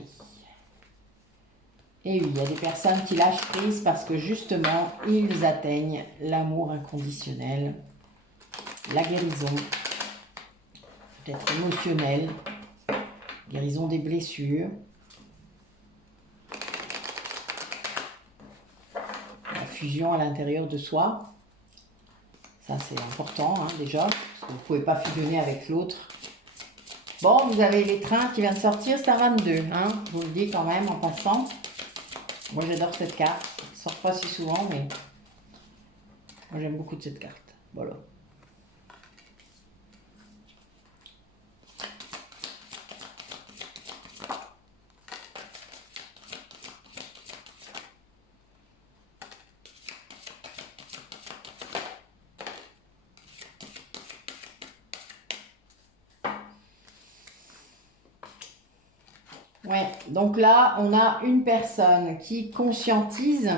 Et oui, il y a des personnes qui lâchent prise parce que justement, ils atteignent l'amour inconditionnel, la guérison, peut-être émotionnelle, guérison des blessures. Fusion à l'intérieur de soi. Ça, c'est important, hein, déjà, parce que vous ne pouvez pas fusionner avec l'autre. Bon, vous avez l'étreint qui vient de sortir, c'est un 22, hein, je vous le dis quand même en passant. Moi, j'adore cette carte. Elle ne sort pas si souvent, mais moi, j'aime beaucoup cette carte. Voilà. Ouais, donc là, on a une personne qui conscientise.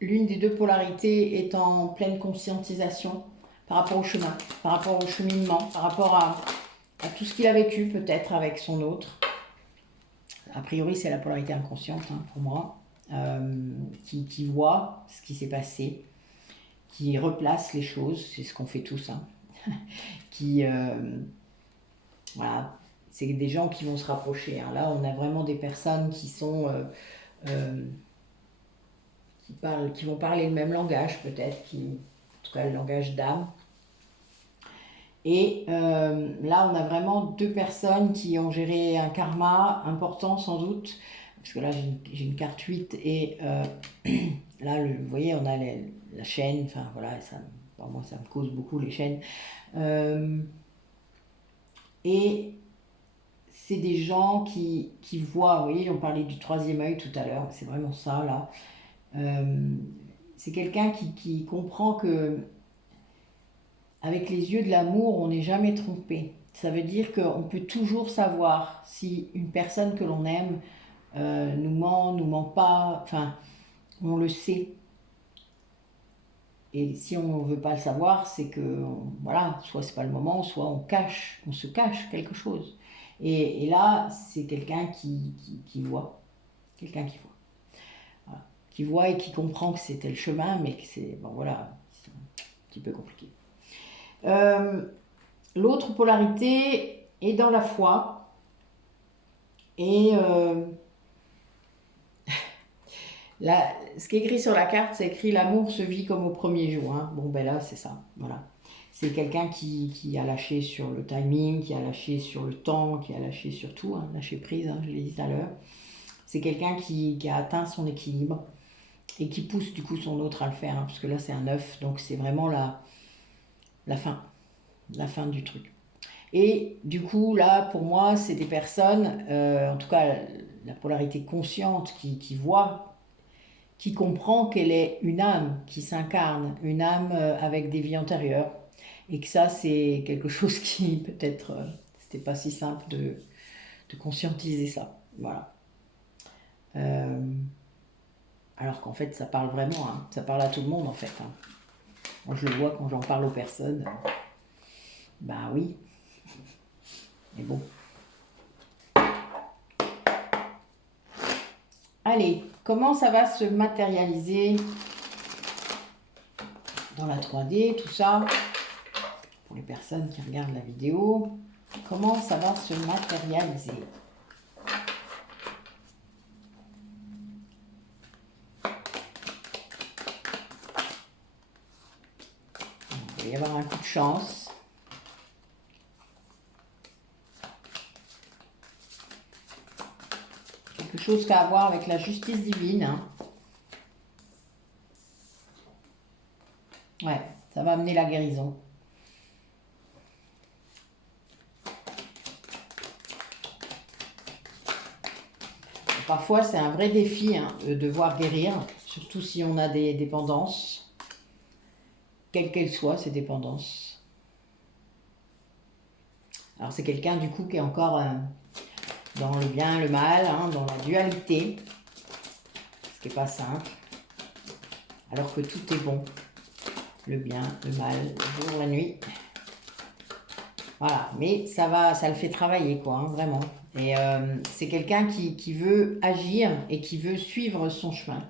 L'une des deux polarités est en pleine conscientisation par rapport au chemin, par rapport au cheminement, par rapport à tout ce qu'il a vécu peut-être avec son autre. A priori, c'est la polarité inconsciente hein, pour moi, qui voit ce qui s'est passé, qui replace les choses, c'est ce qu'on fait tous, hein, qui... voilà, c'est des gens qui vont se rapprocher. Hein. Là, on a vraiment des personnes qui sont... qui vont parler le même langage peut-être, en tout cas le langage d'âme. Et là, on a vraiment deux personnes qui ont géré un karma important sans doute, parce que là, j'ai une carte 8 et là, vous voyez, on a la chaîne, enfin voilà, ça, Enfin, moi, ça me cause beaucoup les chaînes. Et c'est des gens qui voient, vous voyez, on parlait du troisième œil tout à l'heure, c'est vraiment ça, là. C'est quelqu'un qui comprend que avec les yeux de l'amour, on n'est jamais trompé. Ça veut dire qu'on peut toujours savoir si une personne que l'on aime nous ment pas, enfin, on le sait. Et si on ne veut pas le savoir, c'est que, voilà, soit c'est pas le moment, soit on se cache quelque chose. Et là, c'est quelqu'un qui voit. Quelqu'un qui voit. Voilà. Qui voit et qui comprend que c'était le chemin, mais que c'est, bon voilà, c'est un petit peu compliqué. L'autre polarité est dans la foi. Et là, ce qui est écrit sur la carte, c'est écrit l'amour se vit comme au premier jour. Hein. Bon, ben là, c'est ça. Voilà. C'est quelqu'un qui a lâché sur le timing, qui a lâché sur le temps, qui a lâché sur tout, hein, lâché prise, hein, je l'ai dit tout à l'heure. C'est quelqu'un qui a atteint son équilibre et qui pousse du coup son autre à le faire, hein, parce que là, c'est un 9, donc c'est vraiment la fin du truc. Et du coup, là, pour moi, c'est des personnes, en tout cas, la polarité consciente qui voit, qui comprend qu'elle est une âme qui s'incarne, une âme avec des vies antérieures. Et que ça, c'est quelque chose qui, peut-être, c'était pas si simple de conscientiser ça. Voilà. Alors qu'en fait, ça parle vraiment, hein, ça parle à tout le monde, en fait. Hein. Moi, je le vois quand j'en parle aux personnes. Bah oui. Mais bon. Allez, comment ça va se matérialiser dans la 3D, tout ça, pour les personnes qui regardent la vidéo, comment ça va se matérialiser? Il va y avoir un coup de chance. Quelque chose qui a à voir avec la justice divine. Hein. Ouais, ça va amener la guérison. Parfois, c'est un vrai défi hein, de devoir guérir, surtout si on a des dépendances, quelles qu'elles soient, ces dépendances. Alors, c'est quelqu'un, du coup, qui est encore dans le bien, le mal, hein, dans la dualité, ce qui n'est pas simple, alors que tout est bon. Le bien, le mal, le jour, la nuit. Voilà, mais ça le fait travailler, quoi, hein, vraiment. Et c'est quelqu'un qui veut agir et qui veut suivre son chemin,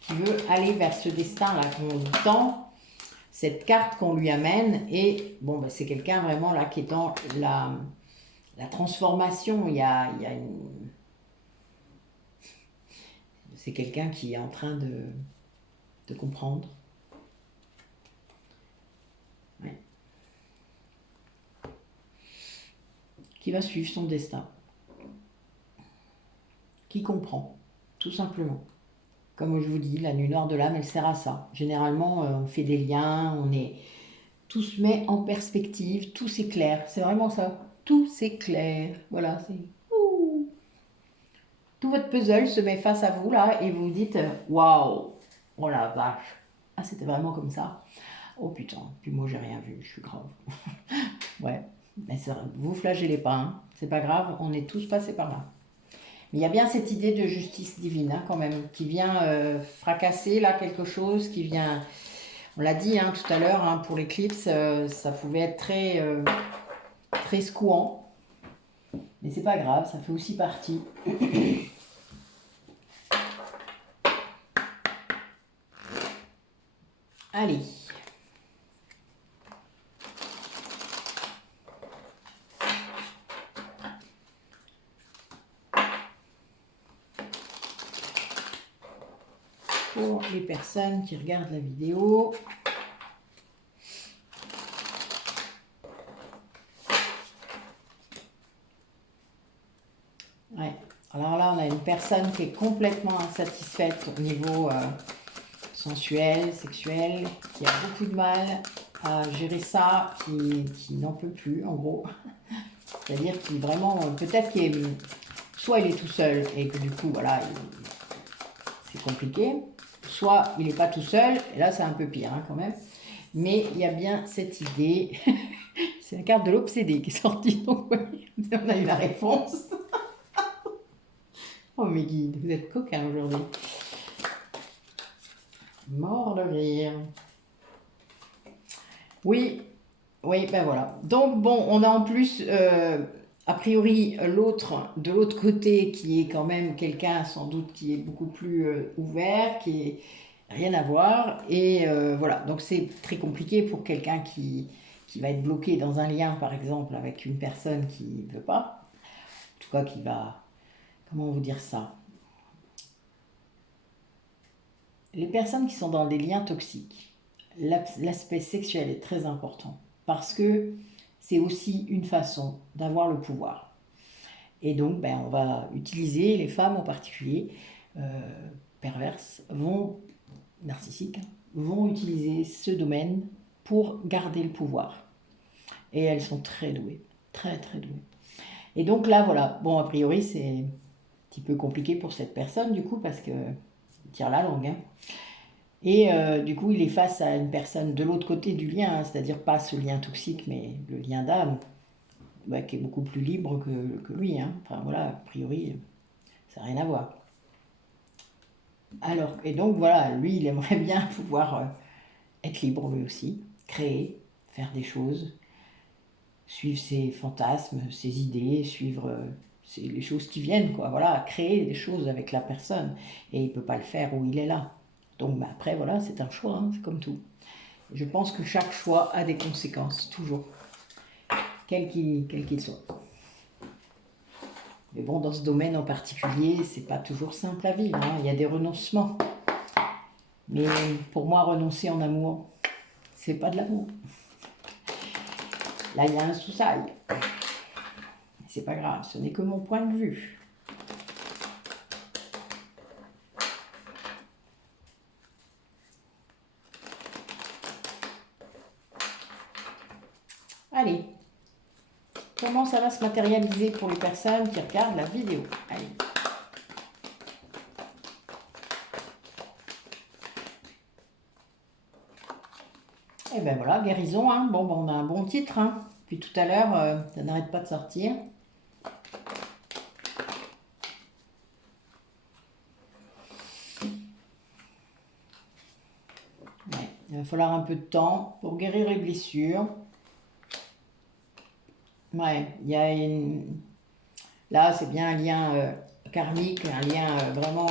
qui veut aller vers ce destin-là qu'on lui tend, cette carte qu'on lui amène. Et bon, ben, c'est quelqu'un vraiment là qui est dans la transformation. Il y a une... C'est quelqu'un qui est en train de comprendre. Ouais. Qui va suivre son destin. Qui comprend, tout simplement. Comme je vous dis, la nuit noire de l'âme, elle sert à ça. Généralement, on fait des liens, tout se met en perspective, tout s'éclaire. C'est vraiment ça. Tout s'éclaire. Voilà, c'est... Tout votre puzzle se met face à vous, là, et vous vous dites, waouh, oh la vache. Ah, c'était vraiment comme ça. Oh putain, puis moi, j'ai rien vu, je suis grave. Ouais, mais vous flagellez pas, hein. C'est pas grave, on est tous passés par là. Mais il y a bien cette idée de justice divine, hein, quand même, qui vient fracasser là quelque chose, qui vient... On l'a dit hein, tout à l'heure, hein, pour l'éclipse, ça pouvait être très secouant. Mais c'est pas grave, ça fait aussi partie. Allez. Pour les personnes qui regardent la vidéo. Ouais. Alors là, on a une personne qui est complètement insatisfaite au niveau sensuel, sexuel, qui a beaucoup de mal à gérer ça, qui n'en peut plus, en gros. C'est-à-dire qu'il vraiment, peut-être qu'il est, soit il est tout seul et que du coup, voilà, c'est compliqué, soit il n'est pas tout seul, et là c'est un peu pire hein, quand même. Mais il y a bien cette idée, c'est la carte de l'obsédé qui est sortie, donc on a eu la réponse. Oh mes guides, vous êtes coquins aujourd'hui. Mort de rire. Oui, oui, ben voilà. Donc bon, on a en plus, a priori, l'autre, de l'autre côté, qui est quand même quelqu'un sans doute qui est beaucoup plus ouvert, qui est rien à voir. Et voilà, donc c'est très compliqué pour quelqu'un qui va être bloqué dans un lien, par exemple, avec une personne qui ne veut pas. En tout cas, qui va, comment vous dire ça? Les personnes qui sont dans des liens toxiques, l'aspect sexuel est très important parce que c'est aussi une façon d'avoir le pouvoir. Et donc, ben, on va utiliser, les femmes en particulier, perverses, narcissiques, vont utiliser ce domaine pour garder le pouvoir. Et elles sont très douées, très très douées. Et donc là, voilà, bon, a priori, c'est un petit peu compliqué pour cette personne, du coup, parce que tire la langue, hein. Et du coup, il est face à une personne de l'autre côté du lien, hein, c'est-à-dire pas ce lien toxique, mais le lien d'âme, bah, qui est beaucoup plus libre que lui. Hein. Enfin voilà, a priori, ça n'a rien à voir. Alors, et donc voilà, lui, il aimerait bien pouvoir être libre lui aussi, créer, faire des choses, suivre ses fantasmes, ses idées, suivre les choses qui viennent, quoi. Voilà, créer des choses avec la personne. Et il ne peut pas le faire où il est là. Donc bah, après, voilà, c'est un choix, hein, c'est comme tout. Je pense que chaque choix a des conséquences, toujours, quel qu'il soit. Mais bon, dans ce domaine en particulier, c'est pas toujours simple à vivre, hein. Il y a des renoncements. Mais pour moi, renoncer en amour, c'est pas de l'amour. Là, il y a un sous-sail. C'est pas grave, ce n'est que mon point de vue. Allez, comment ça va se matérialiser pour les personnes qui regardent la vidéo? Allez. Et ben voilà, guérison, hein. Bon, ben, on a un bon titre, hein. Puis tout à l'heure, ça n'arrête pas de sortir. Ouais, il va falloir un peu de temps pour guérir les blessures. Ouais, il y a une... Là, c'est bien un lien karmique, un lien vraiment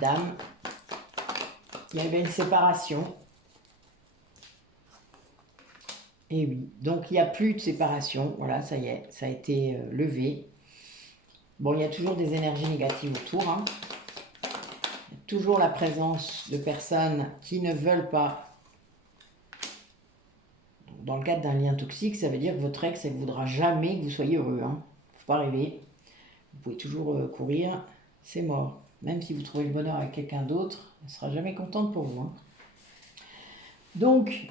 d'âme. Il y avait une séparation. Et oui, donc il n'y a plus de séparation. Voilà, ça y est, ça a été levé. Bon, il y a toujours des énergies négatives autour. Hein. Il y a toujours la présence de personnes qui ne veulent pas. Dans le cadre d'un lien toxique, ça veut dire que votre ex, elle ne voudra jamais que vous soyez heureux. Hein. Faut pas rêver. Vous pouvez toujours courir. C'est mort. Même si vous trouvez le bonheur avec quelqu'un d'autre, elle ne sera jamais contente pour vous. Hein. Donc,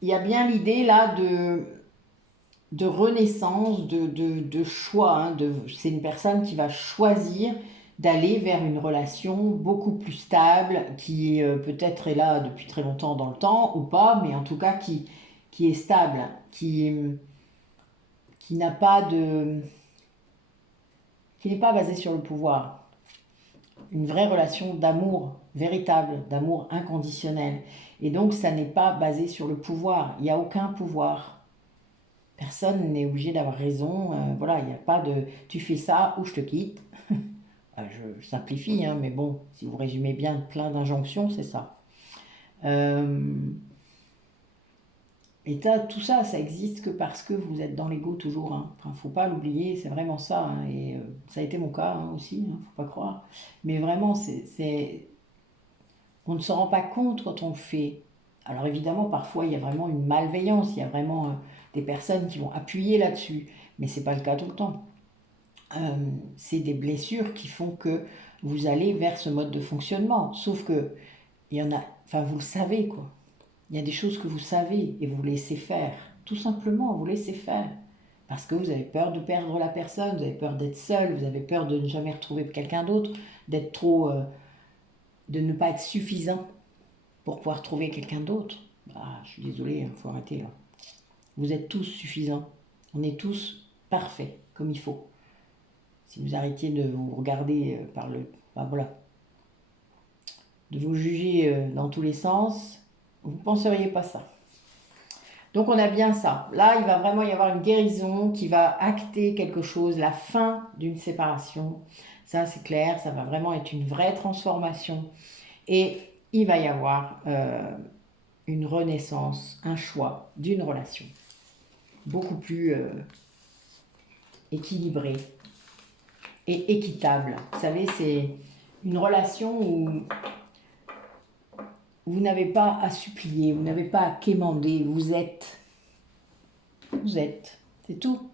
il y a bien l'idée là de renaissance, de choix. Hein, c'est une personne qui va choisir d'aller vers une relation beaucoup plus stable, qui peut-être est là depuis très longtemps dans le temps ou pas, mais en tout cas qui est stable, qui n'a pas qui n'est pas basée sur le pouvoir. Une vraie relation d'amour véritable, d'amour inconditionnel. Et donc ça n'est pas basé sur le pouvoir, il n'y a aucun pouvoir. Personne n'est obligé d'avoir raison. Voilà, il n'y a pas de tu fais ça ou je te quitte. Je simplifie, hein, mais bon, si vous résumez bien plein d'injonctions, c'est ça. Et tout ça, ça existe que parce que vous êtes dans l'ego toujours. Hein. Enfin, faut pas l'oublier, c'est vraiment ça. Hein, et ça a été mon cas hein, aussi, hein, faut pas croire. Mais vraiment, on ne se rend pas compte quand on le fait. Alors évidemment, parfois, il y a vraiment une malveillance, il y a vraiment des personnes qui vont appuyer là-dessus, mais c'est pas le cas tout le temps. C'est des blessures qui font que vous allez vers ce mode de fonctionnement. Sauf que il y en a, enfin vous le savez quoi. Il y a des choses que vous savez et vous laissez faire. Tout simplement, vous laissez faire. Parce que vous avez peur de perdre la personne, vous avez peur d'être seul, vous avez peur de ne jamais retrouver quelqu'un d'autre, d'être trop, de ne pas être suffisant pour pouvoir trouver quelqu'un d'autre. Ah, je suis désolée, il faut arrêter là. Vous êtes tous suffisants. On est tous parfaits, comme il faut. Si vous arrêtiez de vous regarder par le... Ben voilà. De vous juger dans tous les sens, vous ne penseriez pas ça. Donc on a bien ça. Là, il va vraiment y avoir une guérison qui va acter quelque chose, la fin d'une séparation. Ça, c'est clair, ça va vraiment être une vraie transformation. Et il va y avoir une renaissance, un choix d'une relation beaucoup plus équilibrée et équitable. Vous savez, c'est une relation où vous n'avez pas à supplier, vous n'avez pas à quémander, vous êtes. Vous êtes. C'est tout.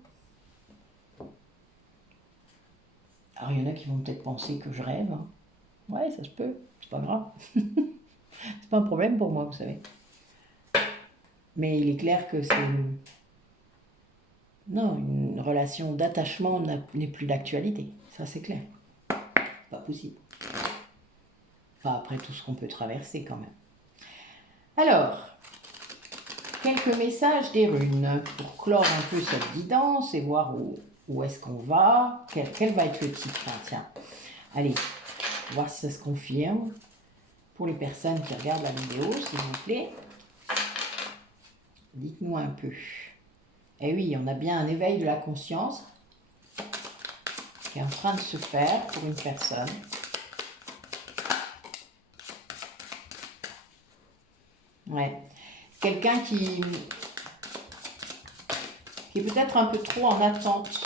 Alors il y en a qui vont peut-être penser que je rêve. Hein. Ouais, ça se peut, c'est pas grave. C'est pas un problème pour moi, vous savez. Mais il est clair que c'est non, une relation d'attachement n'est plus d'actualité. Ça, c'est clair. Pas possible. Pas après tout ce qu'on peut traverser, quand même. Alors, quelques messages des runes pour clore un peu cette guidance et voir où est-ce qu'on va. Quel va être le titre, hein, tiens. Allez, voir si ça se confirme. Pour les personnes qui regardent la vidéo, s'il vous plaît. Dites-nous un peu. Eh oui, on a bien un éveil de la conscience qui est en train de se faire pour une personne. Ouais. Quelqu'un qui est peut-être un peu trop en attente.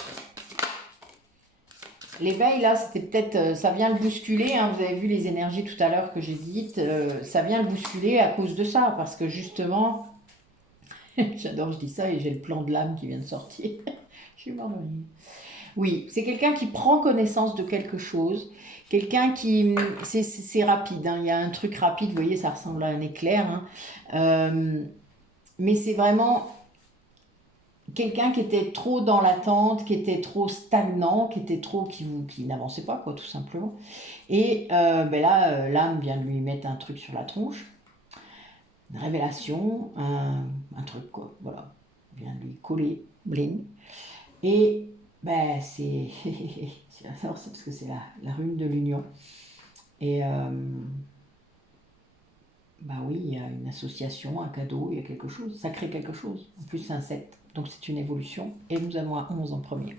L'éveil, là, c'était peut-être, ça vient le bousculer, hein, vous avez vu les énergies tout à l'heure que j'ai dites, ça vient le bousculer à cause de ça, parce que justement, j'adore, je dis ça, et j'ai le plan de l'âme qui vient de sortir, je suis morte. Oui, c'est quelqu'un qui prend connaissance de quelque chose, quelqu'un qui, c'est rapide, hein, il y a un truc rapide, vous voyez, ça ressemble à un éclair, hein, mais c'est vraiment quelqu'un qui était trop dans l'attente, qui était trop stagnant, qui n'avançait pas, quoi, tout simplement. Et ben là, l'âme vient de lui mettre un truc sur la tronche, une révélation, un truc, quoi, voilà. Vient de lui coller, bling. Et ben c'est parce que c'est la rune de l'union. Et bah oui, il y a une association, un cadeau, il y a quelque chose, ça crée quelque chose. En plus, c'est un 7, donc c'est une évolution. Et nous avons un 11 en premier.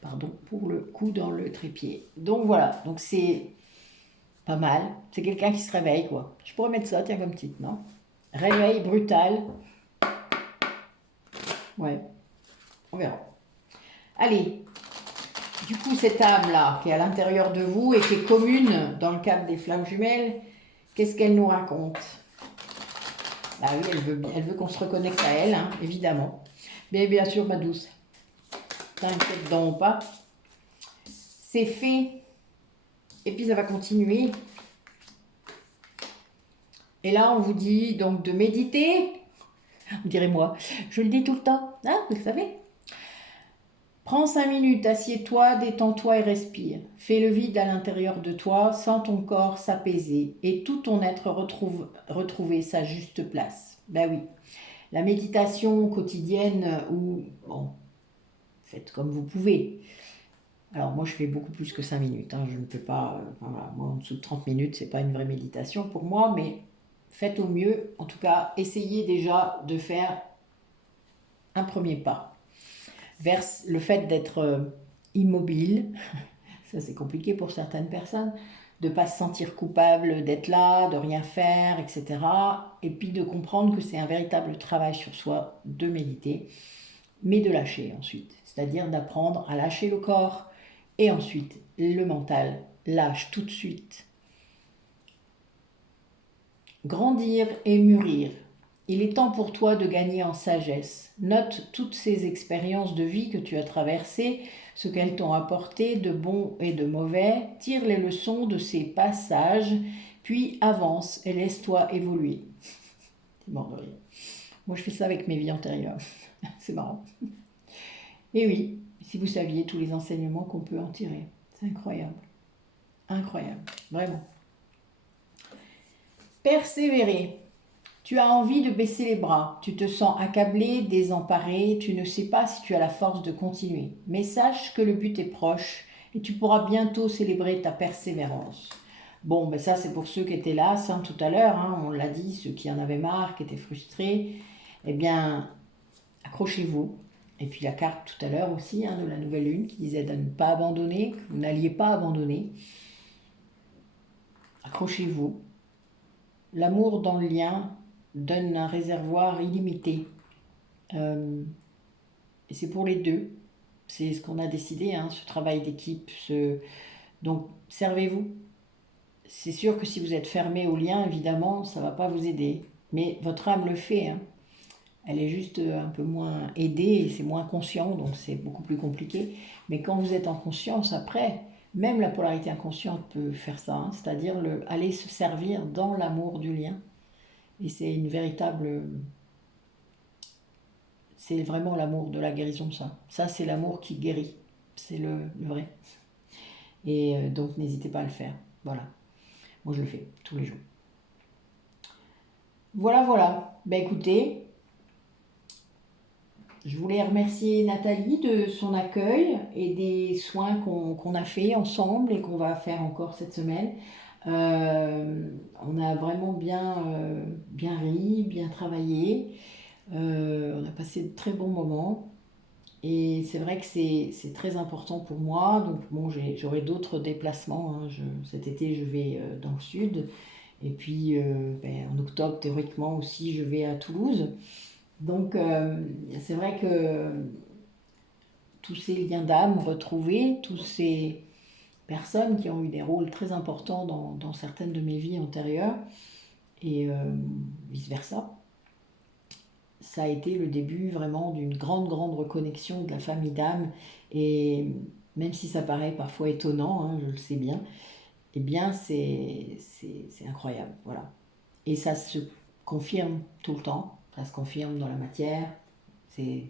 Pardon pour le coup dans le trépied. Donc voilà, donc c'est pas mal. C'est quelqu'un qui se réveille, quoi. Je pourrais mettre ça, tiens, comme titre, non? Réveil brutal. Ouais, on verra. Allez, du coup, cette âme-là, qui est à l'intérieur de vous et qui est commune dans le cadre des flammes jumelles, qu'est-ce qu'elle nous raconte? Bah oui, elle veut qu'on se reconnecte à elle, hein, évidemment. Mais bien sûr, ma douce, t'inquiète donc pas. C'est fait. Et puis ça va continuer. Et là, on vous dit donc de méditer. Vous direz moi, je le dis tout le temps, hein, vous le savez. Prends 5 minutes, assieds-toi, détends-toi et respire. Fais le vide à l'intérieur de toi, sens ton corps s'apaiser et tout ton être retrouver sa juste place. Ben oui, la méditation quotidienne ou, bon, faites comme vous pouvez. Alors moi je fais beaucoup plus que 5 minutes, hein, je ne peux pas, voilà, moi en dessous de 30 minutes c'est pas une vraie méditation pour moi, mais faites au mieux, en tout cas essayez déjà de faire un premier pas vers le fait d'être immobile, ça c'est compliqué pour certaines personnes, de ne pas se sentir coupable d'être là, de rien faire, etc. Et puis de comprendre que c'est un véritable travail sur soi de méditer, mais de lâcher ensuite, c'est-à-dire d'apprendre à lâcher le corps et ensuite le mental lâche tout de suite. Grandir et mûrir. Il est temps pour toi de gagner en sagesse. Note toutes ces expériences de vie que tu as traversées, ce qu'elles t'ont apporté de bon et de mauvais. Tire les leçons de ces passages, puis avance et laisse-toi évoluer. C'est mort de rire. Moi, je fais ça avec mes vies antérieures. C'est marrant. Et oui, si vous saviez tous les enseignements qu'on peut en tirer. C'est incroyable. Incroyable. Vraiment. Persévérer. Tu as envie de baisser les bras. Tu te sens accablé, désemparé. Tu ne sais pas si tu as la force de continuer. Mais sache que le but est proche et tu pourras bientôt célébrer ta persévérance. Bon, ben ça, c'est pour ceux qui étaient là, ça, tout à l'heure, hein, on l'a dit, ceux qui en avaient marre, qui étaient frustrés. Eh bien, accrochez-vous. Et puis la carte tout à l'heure aussi, hein, de la nouvelle lune, qui disait de ne pas abandonner, que vous n'alliez pas abandonner. Accrochez-vous. L'amour dans le lien donne un réservoir illimité. Et c'est pour les deux. C'est ce qu'on a décidé, hein, ce travail d'équipe. Donc, servez-vous. C'est sûr que si vous êtes fermé au lien, évidemment, ça ne va pas vous aider. Mais votre âme le fait, hein. Elle est juste un peu moins aidée et c'est moins conscient, donc c'est beaucoup plus compliqué. Mais quand vous êtes en conscience, après, même la polarité inconsciente peut faire ça, hein, c'est-à-dire aller se servir dans l'amour du lien. Et c'est une véritable... C'est vraiment l'amour de la guérison, ça. Ça, c'est l'amour qui guérit. C'est le vrai. Et donc, n'hésitez pas à le faire. Voilà. Moi, je le fais tous les jours. Voilà, voilà. Ben écoutez, je voulais remercier Nathalie de son accueil et des soins qu'on a fait ensemble et qu'on va faire encore cette semaine. On a vraiment bien ri, bien travaillé. On a passé de très bons moments. Et c'est vrai que c'est très important pour moi. Donc bon, j'aurai d'autres déplacements, hein. Cet été, je vais dans le sud. Et puis en octobre, théoriquement aussi, je vais à Toulouse. Donc c'est vrai que tous ces liens d'âme retrouvés, toutes ces personnes qui ont eu des rôles très importants dans certaines de mes vies antérieures, et vice-versa, ça a été le début vraiment d'une grande reconnexion de la famille d'âme. Et même si ça paraît parfois étonnant, hein, je le sais bien, eh bien c'est incroyable. Voilà. Et ça se confirme tout le temps, ça se confirme dans la matière. Il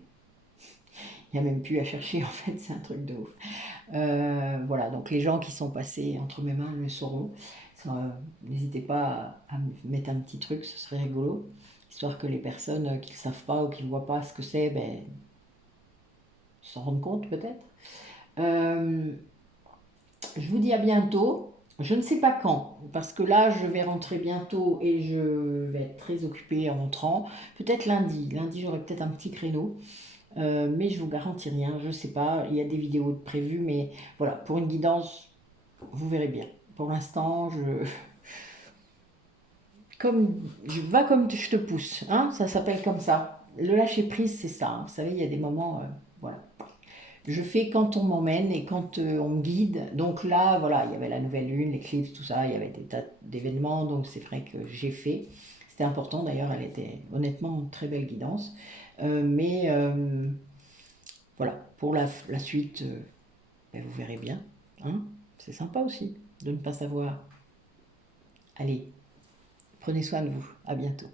n'y a même plus à chercher en fait, c'est un truc de ouf. Voilà, donc les gens qui sont passés entre mes mains le sauront. N'hésitez pas à me mettre un petit truc, ce serait rigolo. Histoire que les personnes qui ne savent pas ou qui ne voient pas ce que c'est, ben, s'en rendent compte peut-être. Je vous dis à bientôt. Je ne sais pas quand, parce que là, je vais rentrer bientôt et je vais être très occupée en rentrant. Peut-être lundi. Lundi, j'aurai peut-être un petit créneau. Mais je vous garantis rien, je ne sais pas. Il y a des vidéos prévues, mais voilà, pour une guidance, vous verrez bien. Pour l'instant, je vais comme je te pousse, hein, ça s'appelle comme ça. Le lâcher prise, c'est ça, hein. Vous savez, il y a des moments, voilà. Je fais quand on m'emmène et quand on me guide. Donc là, voilà, il y avait la nouvelle lune, l'éclipse, tout ça, il y avait des tas d'événements, donc c'est vrai que j'ai fait. C'était important d'ailleurs, elle était honnêtement une très belle guidance. Mais voilà, pour la suite, ben, vous verrez bien, hein. C'est sympa aussi de ne pas savoir. Allez, prenez soin de vous, à bientôt.